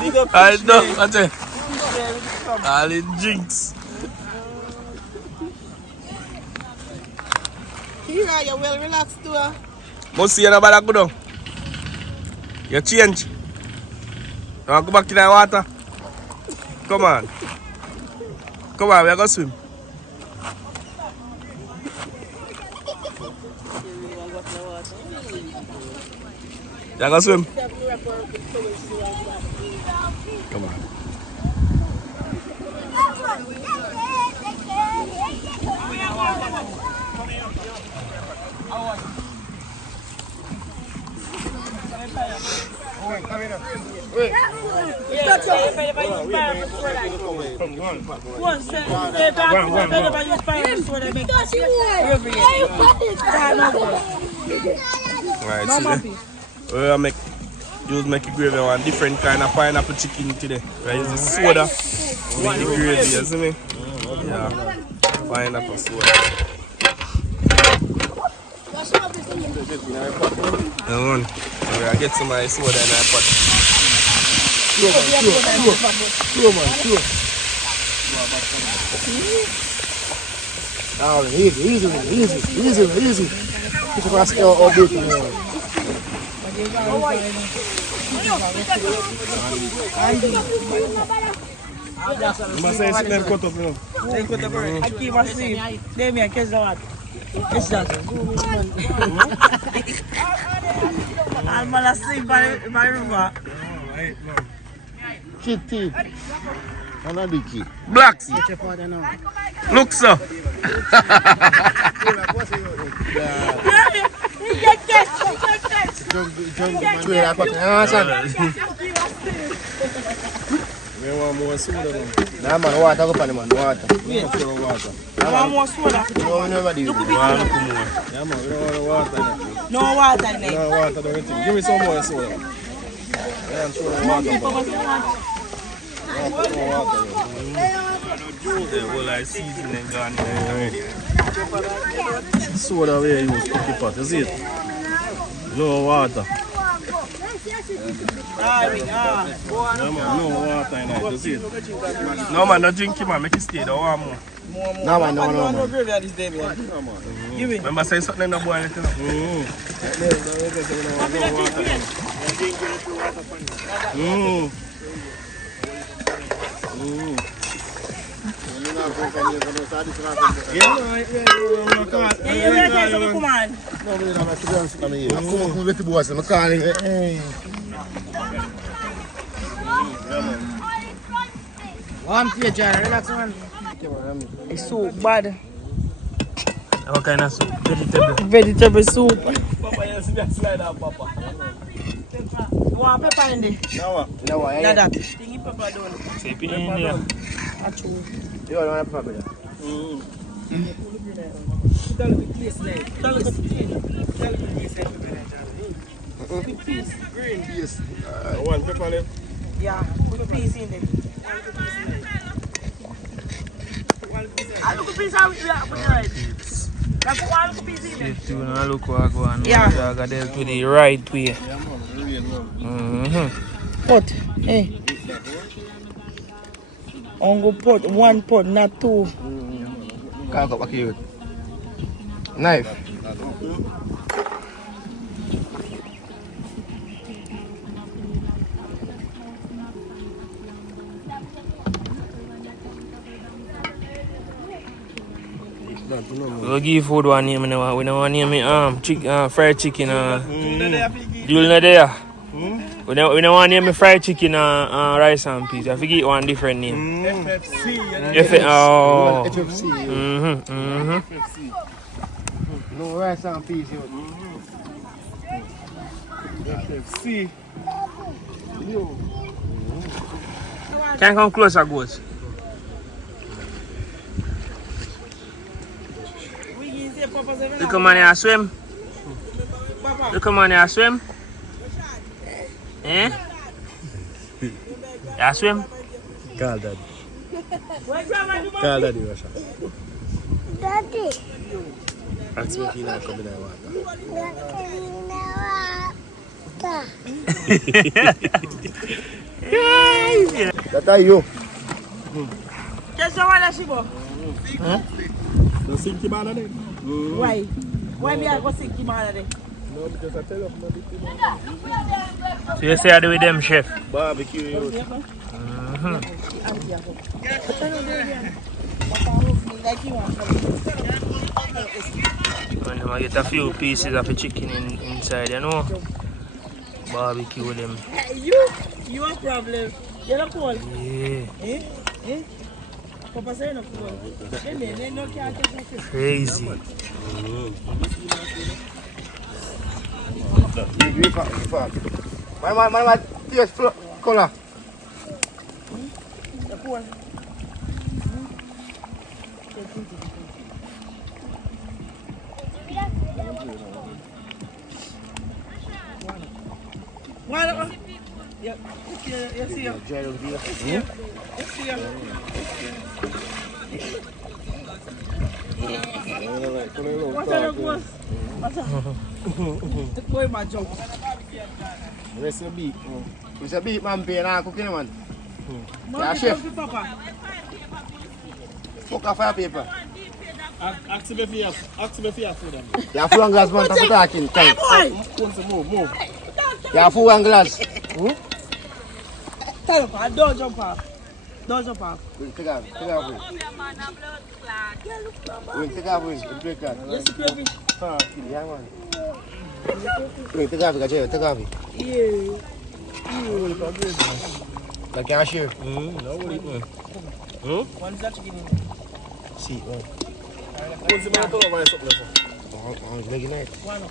Big up I fish know. there. Watch it. Fish there with the crumb. All in drinks. Here, you're well relaxed too. Must see you no bother go down. You change. You want to go back in the water? Come on. Come on, we are going to swim. You are going to swim? Come on. Alright, see there. We make a gravy one different kind of pineapple chicken today. Right, it's the soda with the gravy, you see me? Yeah, pineapple soda. Come on, we gotta get some of the soda in our pot. Sure, man, sure. Oh, easy. Put the scale all big. You must say it's them cut up, you know. They cut the bird. I keep my sleep. They me catch the what? Catch that. I'm gonna sleep by river. Kitty. Another key. Blacks. Look so. He get catch. We want more soda, man. Nah, man, water, go pan, man, water. We want more water. I want more soda. No, we never do. Yeah, man, we don't want water. No water in No there. water, don't think. Give me some more soda. Yeah, I'm sure the water. The whole I seasoning gone in. Soda we use cookie pot, you see it? No water. Yeah, man, no water in it, you see it? No man, no drink it, man, make it stay, don't want more. No, man, no, man. No gravy at this day, man. Give me. Remember say something in the boil, you know? One page, relax, man. It's so bad. What kind of soup? Vegetable. Vegetable soup. You want pepper in there? No, Not that. Thingy pepper down. Say it in there. Achoo. you don't want pepper, brother. Tell me place there. Tell me place there. Peas. Green. Yes. One pepper left. Yeah, put the peas in there. I look a piece out with that, put it right. Like one piece in there. You know, look what I go on. Yeah. I got it to the right way. Pot, hey. Ongo pot, one pot, not two. Can't go back here. Knife. We'll give food one name. We don't want to name it fried chicken. You'll not there. We don't want to name me fried chicken and rice and peas. I forget one different name. FFC. Oh. FFC. FFC. No rice and peas. FFC. Yo. Can you come closer, Ghost? You come on here and swim? You come on here and swim? Eh? You swim? Call daddy. Call daddy, Russia. Daddy. Ask me if you not come in the water. That are you. Qu'est-ce qu'on va lâcher, bon? The sinky man on it. Why? Why me I go sick him all day? No, because I tell you, So you say I do with them, chef? barbecue. And I get a few pieces of the chicken inside, you know? Barbecue them. You have problem. You don't call. Yeah. Eh? Papa say no call. They no can't take no fish. Crazy. My taste color. The call. One. Yeah. You see him. What's that was? The boy my joke. Where's the beef? Where's the beef, man? Pay now, cooking, man. Yeah, chef. Fuck off fire paper. Ask me for your food. You full and glass, man. Stop talking. Move. You full and glass. Tell him, don't jump off. Don't jump off. Take off. Take off. Break that. Yes, baby. Yeah, man. Take off. Yeah. Like cashier. One is that chicken. See, One. making it. One.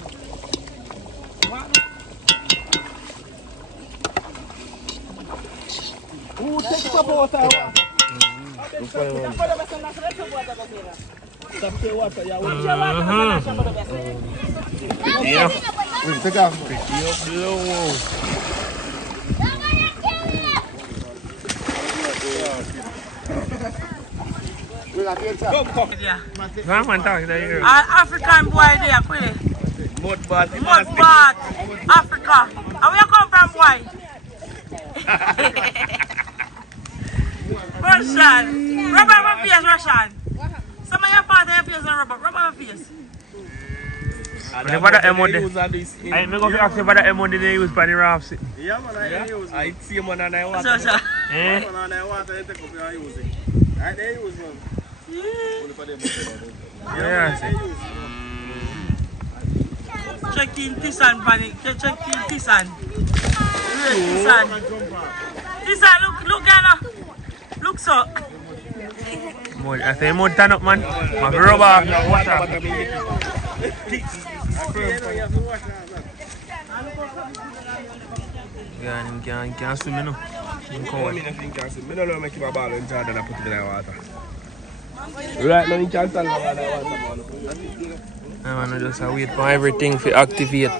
Ooh, take some water. Yeah. Take off. African boy there, quick. Mudbath, Africa. And where you come from, boy? Russian. Rub on my face, Russian. Some of your father your face and rub on my face. What the M1 I ain't going to ask you about the M1 they use for the rafts. Yeah, man, I use it. I see him on the water. So. Eh? On the water, I take up and I use it. And they use one. Yeah. Check in Tisan, panic. Check in Tisan. Tisan. Tisan, look, Anna. Look so. I say more turn up, man. My rubber. Water. Yeah, can't swim, you know. I don't know make my ball in Jordan and put it in the water. Right now, you can't stand over the water. I'm gonna just wait for everything to activate.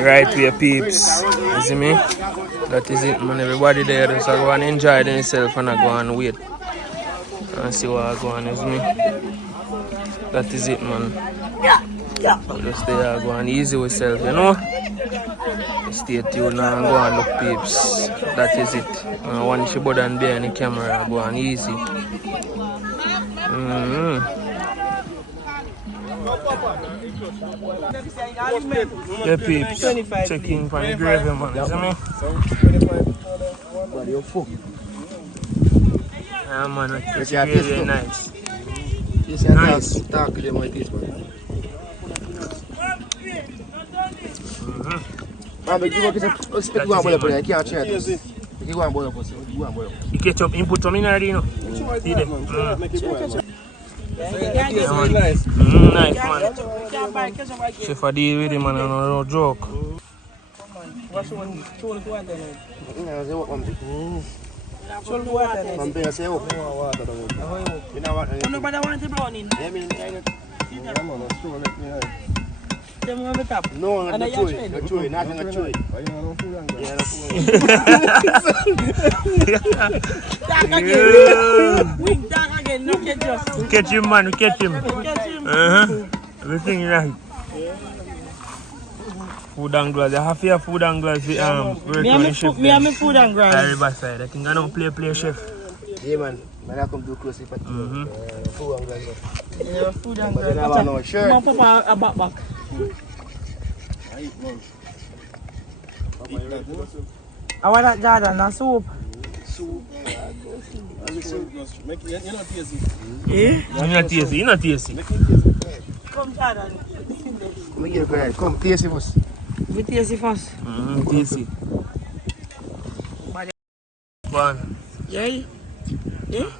Right way, peeps. You see me? That is it, man. Everybody there just go and enjoy themselves and I go and wait. And see what I go on, you see me? That is it, man. Just there, go and easy with yourself, you know? Stay tuned and go and look, peeps. That is it. Once you button behind the camera, go and easy. Yeah, peeps. Checking for the gravy, man. You see me? Yeah, man. It's really nice. Nice. Talk to them like this, man. You ketchup input some in already, you know. See them. Nice. Nice, man. Chef, I deal with him, man, no joke. Nobody wants the browning. Them on the top. No, And not I chewy. actually- Not chewy. Not chewy. Dark again. Wing dark again. No get just. We catch him, man, we catch him. Catch him. Everything right. Food and glass. You have your food and glass. Me and my food and At grind. Riverside. I think I don't play chef. Yeah, man. Man, I come too close if I Mm-hmm. food and glass. Yeah, food and But then I grind. want no shirt. Mom, Papa, a back. I want that Jordan, a soup. Eh? You're not tasty. You're not tasty. Come, Jordan. Come here, girl. Come, taste it first. We taste it first. Tasty. One. Yeah? Eh?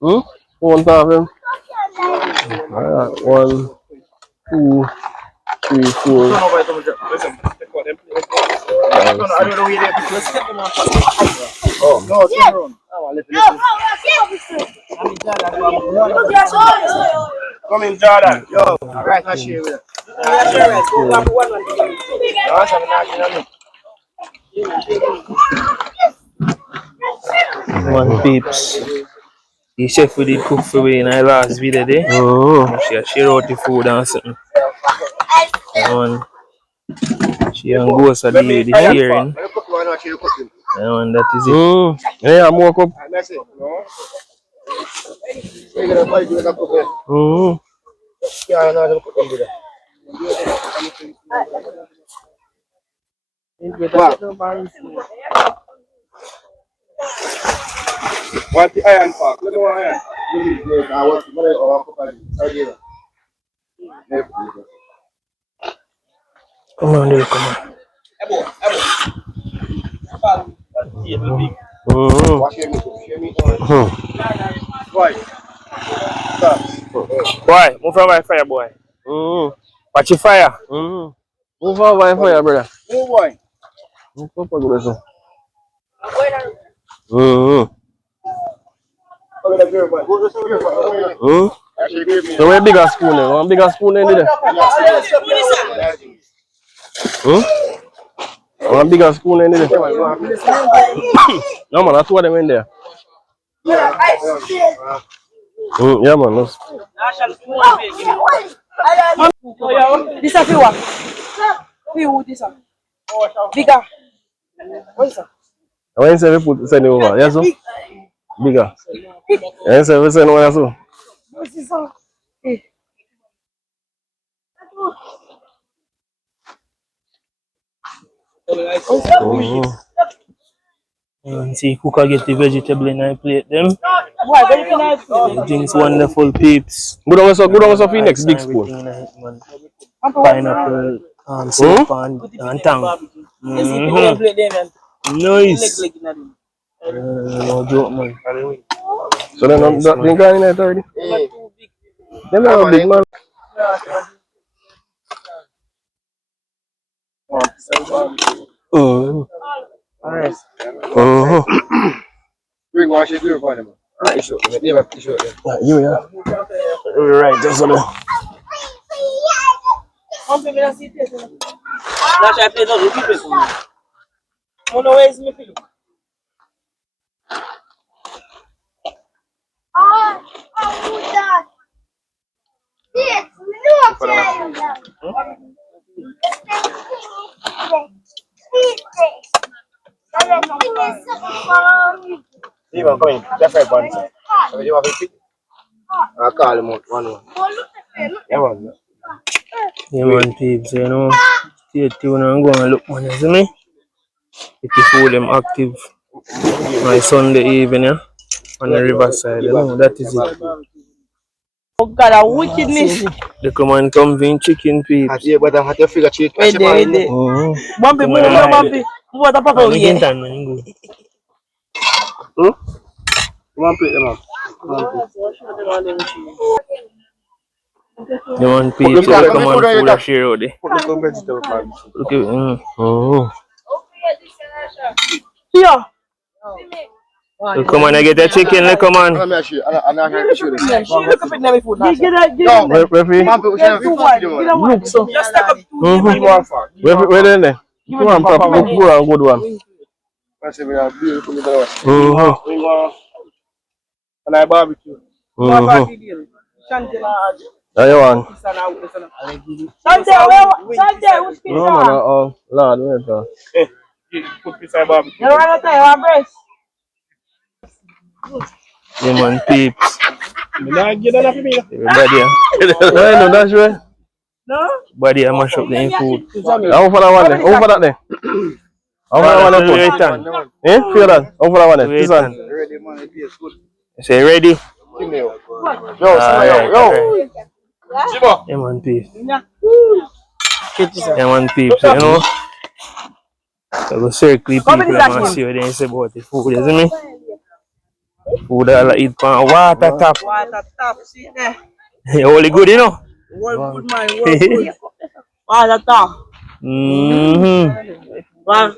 One of them. Alright, 1, 2, 3, 4. Oh, no, turn around. Come in, Jordan. Yo, alright, I'll share with you. One peeps. The chef who did cook for me in our last video there. She share out the food and something. And she and Ghost are the sharing. And that is it. Yeah, more cup. What the iron park? Look at what iron. Come on, there, come on. Boy, move from my fire, boy. Watch your fire. Move over by fire, brother. Move boy. Move up a good one. So where bigger spoon there? One bigger spoon in there? One bigger spoon in there? No man, that's what them in there. Yeah man, let's... This is what? Who this is? Bigger. What is that? When you say we put send it over, yes so? Bigger. When you say we send over, so? What is that? See, cook get the vegetable in my plate them. Why? Very nice. Everything's wonderful, peeps. Good on so for next big spoon. Pineapple, soup and tang. Nice. No joke, man. So then that thing got in there already? Them are big man. Bring wash it for them. Alright, sure. You have to show them. You yeah. You're right, just on Steven, come in. Just right one. So you have a pick. I'll call him out. One. Yeah, man. Yeah, man, peeps, you know. Stay tuned and go and look, man, you see me? If you fool them active. My Sunday evening, yeah? On the riverside, you know, that is it. Oh God, a wickedness. They come and convene chicken peeps. Yeah, but I had to figure chicken. Wait there. Bumpy, Come move, on, live. Bumpy. Move out the papa Man, over you here. can man, you good. Come on, plate them up. You want peeps, so they come on food and share out there. Put some vegetable man. Look at Here. So come on, I get a chicken, like, come on. I'm actually, I'm not going to shoot it. She look up at them food. Get No, Referee. Look, so. Just step up. Where then? Give one proper good one. I said we are beautiful with the rest. And I barbecue. There you want. Sunday, who's pizza? No, man, Lord, wait. Put beside barbecue. You want to tell your breast? Yeah, man, peeps. Everybody, Everybody, yeah. No, that's right. No? Body, I mash up the food. How for that one then? How for that then? How for that one then? Eh? Feel that? How for that one then? This one. Ready, man, it tastes good. Say ready? Yo, Yeah, man, peeps. Yeah, man, peeps, you know. So go circle people and see what they say about the food, you see me? Food all eat pan water tap. Water tap, see there. Only good, you know? Work good, man, work good. Water tap. Well,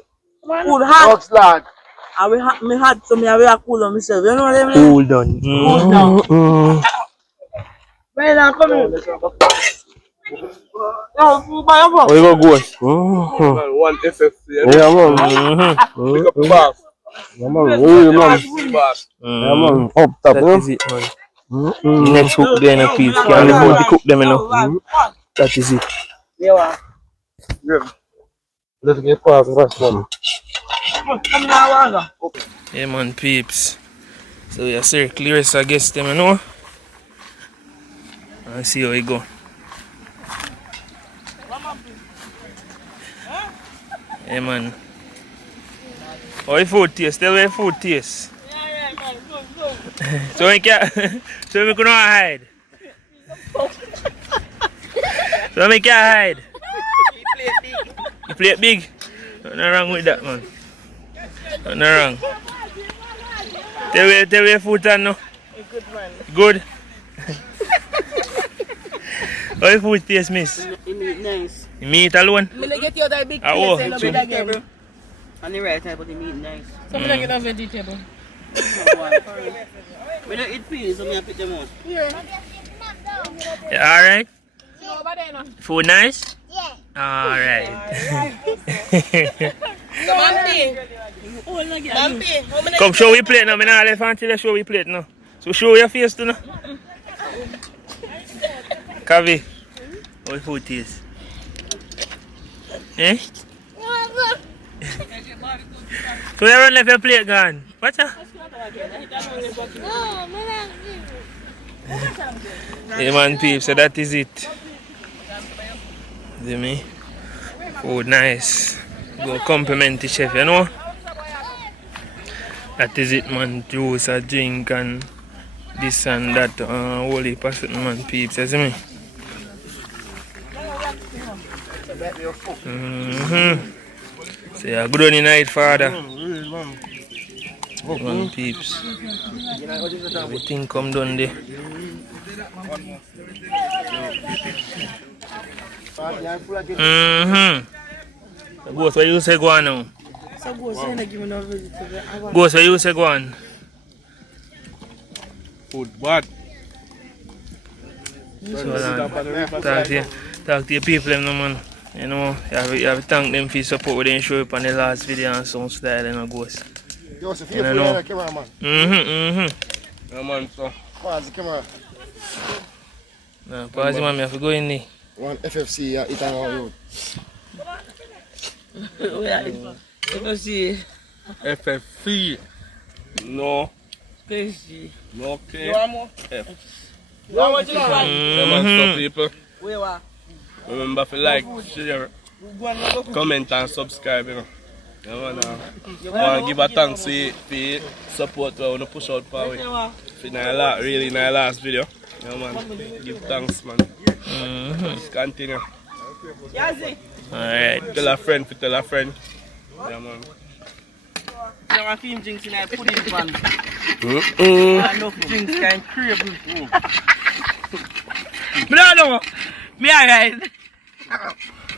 food hot. lad. And me hot, so me have a cool on myself. You know what I mean? Cool down. Cool down. Where now, come here. Yo, food by your phone. Where you go, ghost? One FFC. Yeah, man. Pick up the box. Yeah, man. Yeah, man. Yeah, man. Up top, you That know? is it, man. The next cook there in a peeps. Can't afford to cook them, you know. That is it. Yeah, Let's get past the rest one. come now, Yeah, man, peeps. So we are circle rest against them, you know. And see how it go. Yeah, man. How your food taste? Tell me your food taste. So we can't, so we cannot hide. So we can't hide. You play it big. Nothing wrong with that, man. Nothing wrong. Tell me your food on now. Good, man. Good. How your food taste, miss? Nice. You meat alone? I'm going to get you that big Ah, plate oh, and true. vegetable. On the right side, but the meat nice. So I'm going to get a vegetable. We don't eat peas, so I pick them out. Yeah, alright? Food nice? Yeah. Alright. Come show we plate now. I'm not left until I show we plate now. So show your face too now. Kavi, how your food taste? Eh? So you run left your plate gone. What's that? Yeah, man, peeps, so that is it. See me? Food nice. Go compliment the chef, you know? That is it, man. Juice, a drink, and this and that. Holy person, man, peeps, you see me? Say a good one night, father. Man, peeps. Everything come down there. Ghost, what you say go on now? So Ghost, you give me no vegetable. Ghost, what you say go on? Food bad. Talk to your people, no, man. You know, you have to thank them for your support with them show up on the last video and sound style, you know, Ghost. Joseph, You you know. the camera, man. Yeah, man, so. Pause the camera. No, pause the man, I have to go in there. One FFC, it on our road. You see, FFC. No. tasty. No, okay. You want more? F. You want what you Yeah, man, so people. Where you are? Remember to like, share, comment and subscribe, you know. Yeah, man. I want to give a thanks for the support we want to push out for we. Really in our last video. Yeah, man. Give thanks, man. Continue. Alright. Tell a friend. Yeah, man. There are few drinks in I put it man. Enough drinks can crave. Me don't know. Me alright.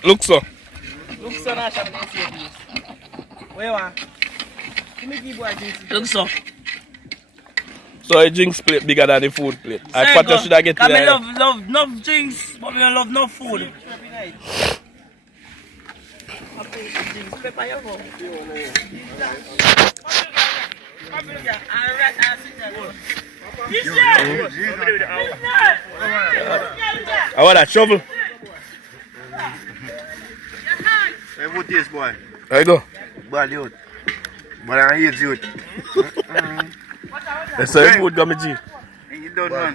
Look so. Look so nice. Where you want? Give me the boy drinks. Look so. So a drinks plate bigger than the food plate. I thought you should have get it. I love enough drinks, but I love no food. I want that shovel. Hey, what this boy? There you go. Bad youth. But I hate youth. That's how food got me G. You don't know.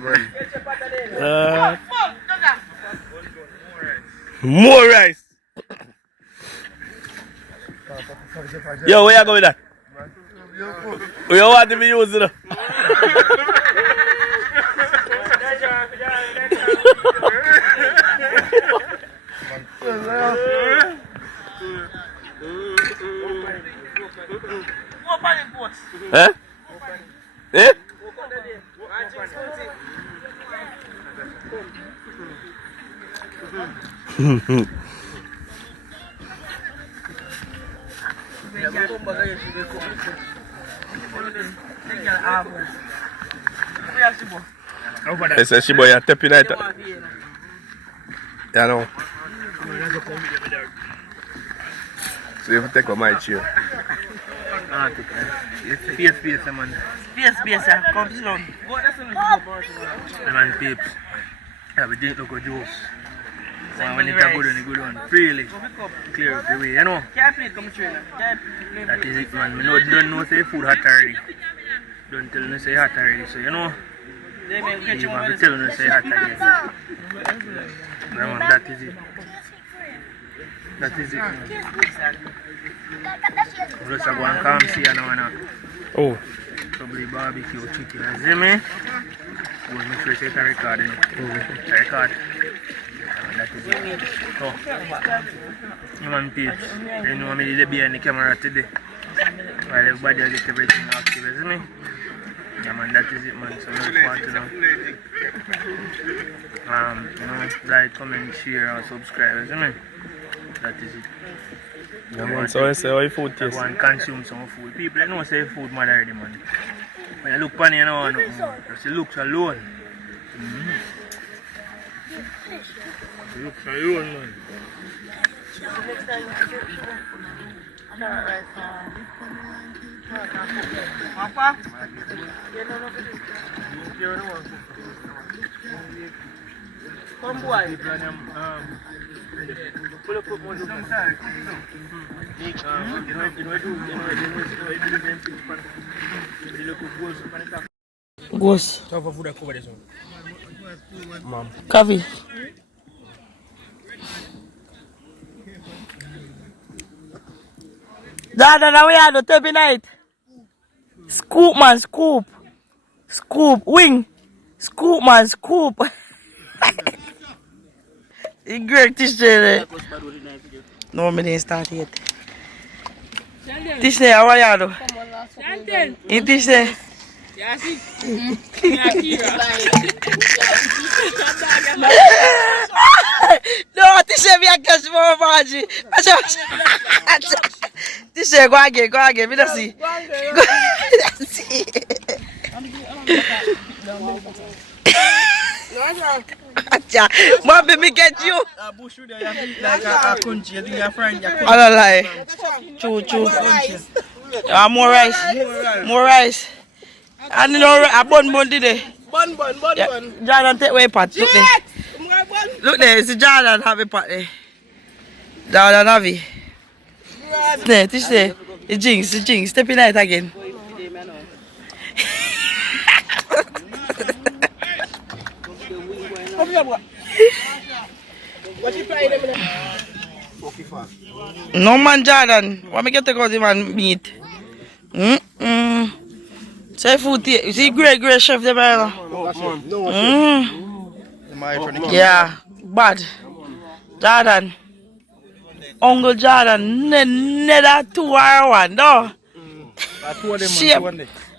More rice. Yo, where you go with that? You want to be using it? Eh? Eh? They say she boy a tapping night. Yeah, no. So you have to take my chair. Space, man. Space, come slow. Man, peeps. Yeah, we drink local juice. When it's a good one, freely. Clear up the way, you know. That is it, man. Don't know say food hot already. Don't tell me say hot already, so you know. You have to tell me say hot already. Man, that is it. That is it, man. Just go and come see you now. Oh. Probably barbecue chicken, you see me? We'll make sure you take a record, you know. Record. That is it. Oh. Human page. You know me did behind the camera today. While everybody will get everything active, you see me? Yeah man, that is it man. So we want to know. You know, like, comment, share and subscribe, you see me? That is it. Yeah, man, so I say how your food tastes. Go and consume some food. People know say food mad already, man. When you look upon it, you know, just the looks alone. The looks alone, man. Papa? Come boy. Ghost. Coffee. Dada, now we are the Turby night. Scoop, man, scoop. Scoop, wing. Scoop, man, scoop. You great teacher. No, me didn't start yet. Teacher, how are you? In teacher. No, teacher, me a catch more Margie. Teacher, go again, me don't see. Go see. Mom, me get you. I don't lie. True. More rice. And you know, I bun today. Bun. Jordan, take away pot. Look there. Look there, it's Jordan have a pot there. Jordan have it. There, this there. The jinx. Step in it again. No man, Jordan. What me get to go to man meat? Say food here. You see great chef there, man. Yeah, bad. Jordan. Uncle Jordan. Neither 2 or 1, no. Shape.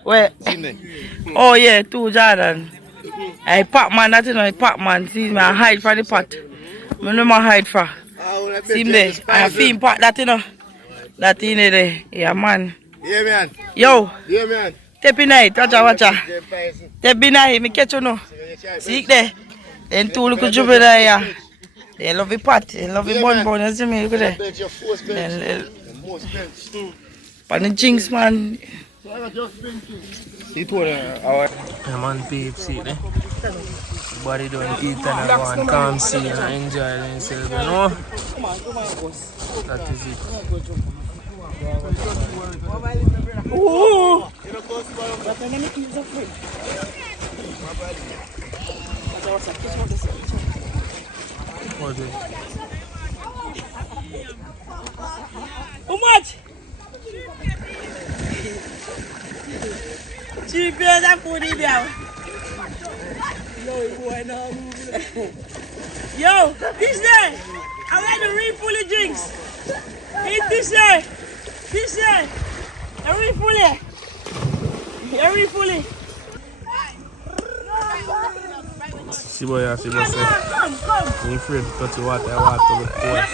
Where? Oh yeah, 2 Jordan. I pack man, that is not pack man. See me, I hide for the pot. I know I hide for. See me there. I feel pack that, you know. That in there. Yeah, man. Yeah, man. Yo. Yeah, man. Tepi night, watch out. Tepi night, me catch you now. See there. Then 2 little jubber there. They love the pot. They love the bun. You see me, look at that. Pan the jinx, man. I'm on peeps, see there. Body don't eat and I go and calm, see and enjoy themselves, you know. That is it. Ooh. What's it? How much? Cheap that food in there. Yo, this day, I like to refill the drinks. Eat this day. This day. I refill it. I refill it. See boy, I see myself. Come. I'm afraid to touch the water, I want to look cold.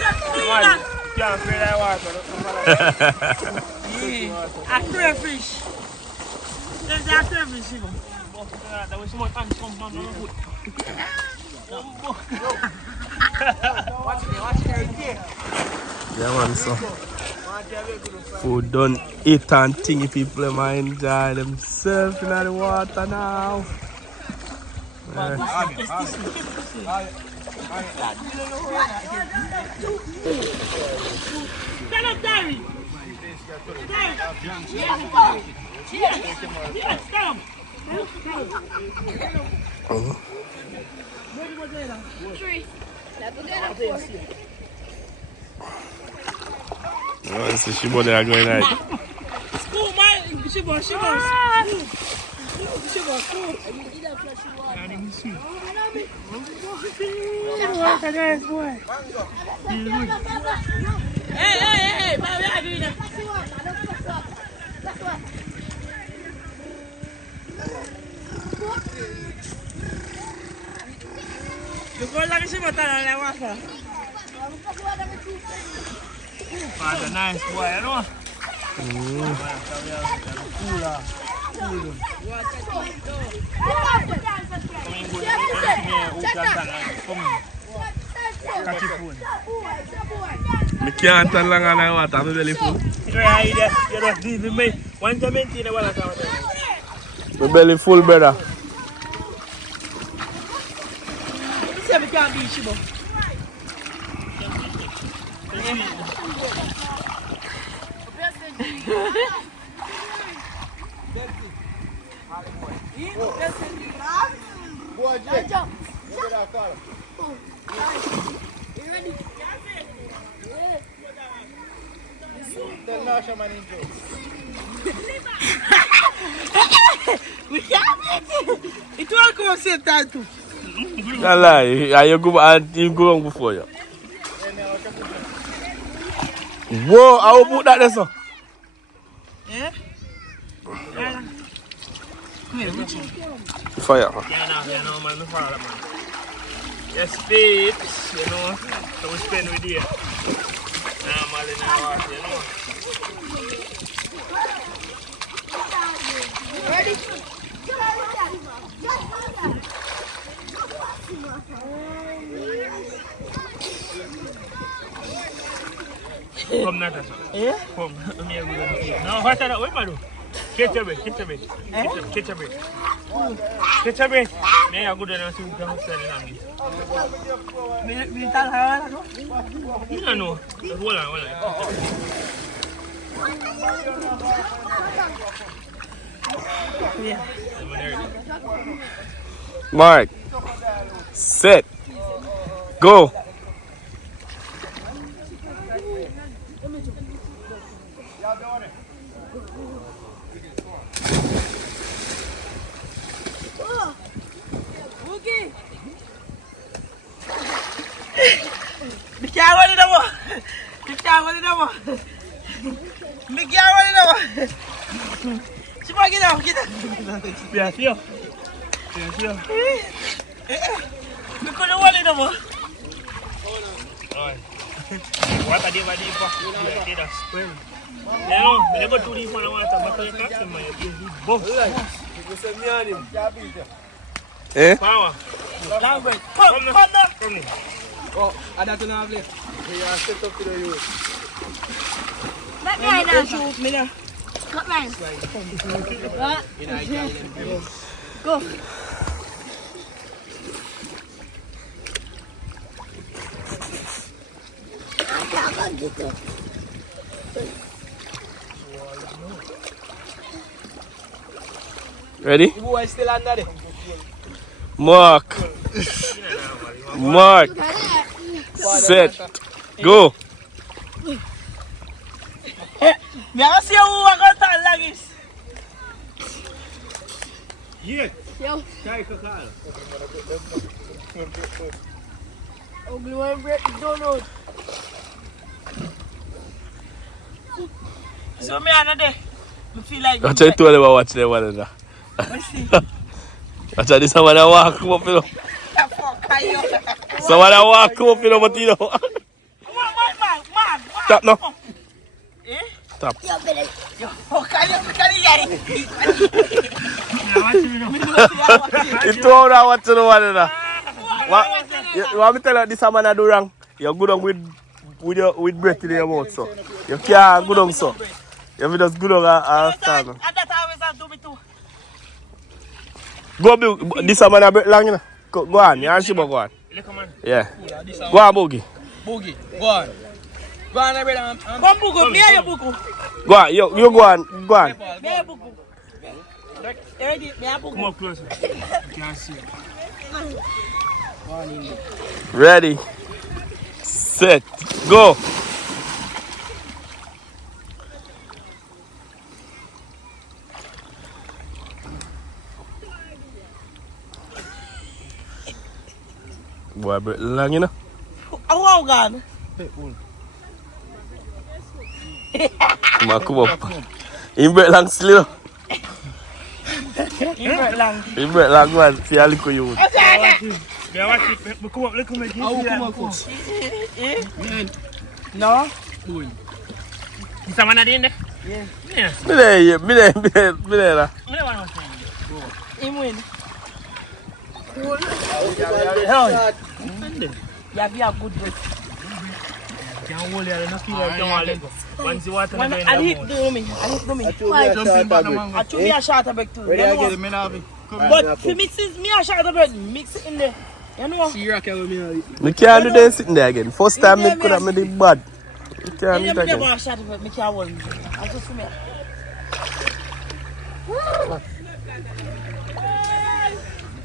Can't afraid I water. A crayfish. There's a crayfish, you know. There was more time to come down on the foot. Yeah man, so food done eat and thingy people might enjoy themselves in the water now. Stand up, Darry. Yes, stand up. Oh, this is Shibo there going right. School, man. Shibo. Hey, man, we are doing that. You go like Shibo, tell water. That's a nice boy, you know. I can't tell long on the water, I'm belly full. You don't leave me. One time in the water. My belly full, brother. See, we can't beat Shibo. We can't beat it. It won't come same time too. Don't lie, you go on before you. Whoa, I will put that there, sir. Yeah? Fire. You know, man, no problem, man. Yes, babes, you know, so we spend with you. Normal in the water, you know. Ready? Come, Natasha. Yeah? Come, let me have a look. No, what's that? Wait, Madu. Catch a bit. Catch a bit. May I go down and see what I'm selling? We tell her, no? You don't know. Hold on. Yeah. Mark, set, go. Yeah, feel. Me couldn't hold it over. What are they for? Yeah, that's spring. No, they go to the one water, but you catch them, Eh? Power. Language. Come now. Oh, I don't know. You are set up to the youth. Let me right now. Shoot me now. Cut mine. Go. Ready? The boy is still under there. Mark. Mark. Set. Go. Me I see who I got that like this. Yeah. Yo. Try to call. Ugly one break the donut. So me another. Me feel like. I tell you to them watch them one another. I tell you someone that walk come up, you know. Someone that walk come up, you know, but you know. Mark. Stop now. Eh? Stop. Yo, better. Yo, can you You two out there watching the one another. What? You want me to tell you this man that do wrong? You're good on with breath in your mouth, so. You can't good on so. You just good on and stand. And that always have to do me too. Go, this man a break long, you know. Go on, you and Shiba go on. Yeah. Go on, Boogie. Boogie, go on. Go on, brother. Come buku, me and your buku. Go on, you go on. Go on. Me and your buku. Ready? Me and buku. Come up closer. You can't see it. Ready. Set. Go. Boy, break long, you know. Oh, God. Man, come up. He break long still, you know. He break long, man. See how little you. Yeah, watch it. Come up, look at me. How come up? No? Is that one at the end? Yeah. Me there. Me don't want to say. Him win. Yeah. You have a good breath. Can't hold it, I don't feel like you want to let go. Once the water Man, goes in I'll the hit mouth. do me. I'll hit do me. Jumping back now, I took me a shot of bread too. Ready You know again, what? But for me, since me a shot of bread, mix it in there. You know what? See rock with me. Me can't do this sitting there again. First time me could have made it bad. Me can't do I it never again. a shot of bread. Me can't hold me. I just for me.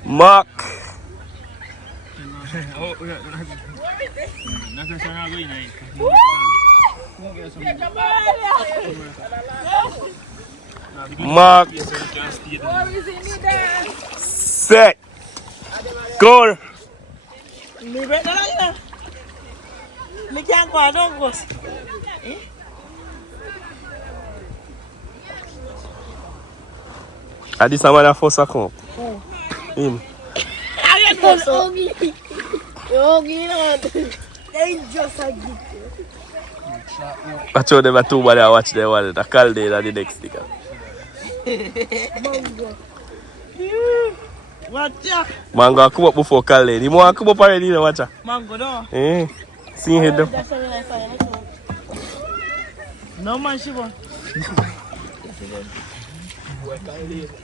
Mark. Oh, yeah. That's not going to Mark. Set. Go. Me bread na lang yun. Me can't go. I don't go. And this man a first a come up. Him. It's ugly. Ugly, not. Dangerous, I get you. Watch out them a two body watch them one. The call day and the next sticker. Mango. Watch out. Mango come up before call day. The more come up already, you know, watch out. Mango, no. Eh. See him them. That's a nice fire. No man, Shiva.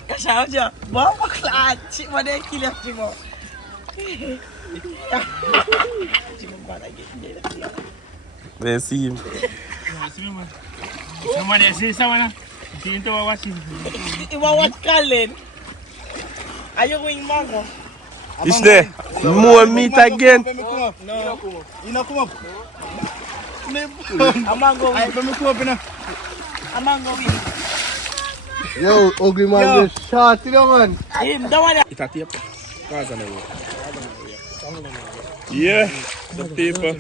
Yes, I was just. What was that? Shiva, they kill him, Shiva. Then see him. Somebody say someone. See into watching. You want what Colin? Are you going mango? It's there. More meat again. No. You know, come up. A mango win. Let me come up, you know. A mango win. Yo, ugly man, you shot, you know, man. Him, that one. It's a tape. Cause on the road. Yeah, the paper.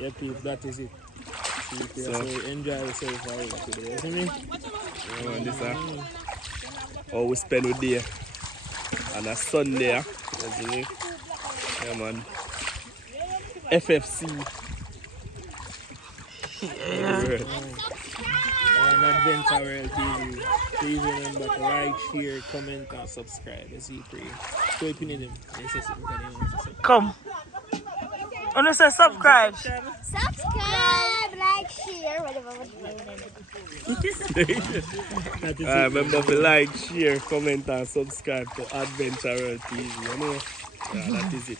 Yeah, that is it. So enjoy yourself all today. You see me? Yeah, man, this how we spend with day on a Sunday. You see me? Yeah, man. FFC. On Adventure World TV. Please remember to like, share, comment, and subscribe. Let's see, pray. So, if you need them, Come. On say subscribe. Subscribe, like, share, whatever. Remember to like, share, comment, and subscribe to Adventure World TV. You know? Yeah, that is it.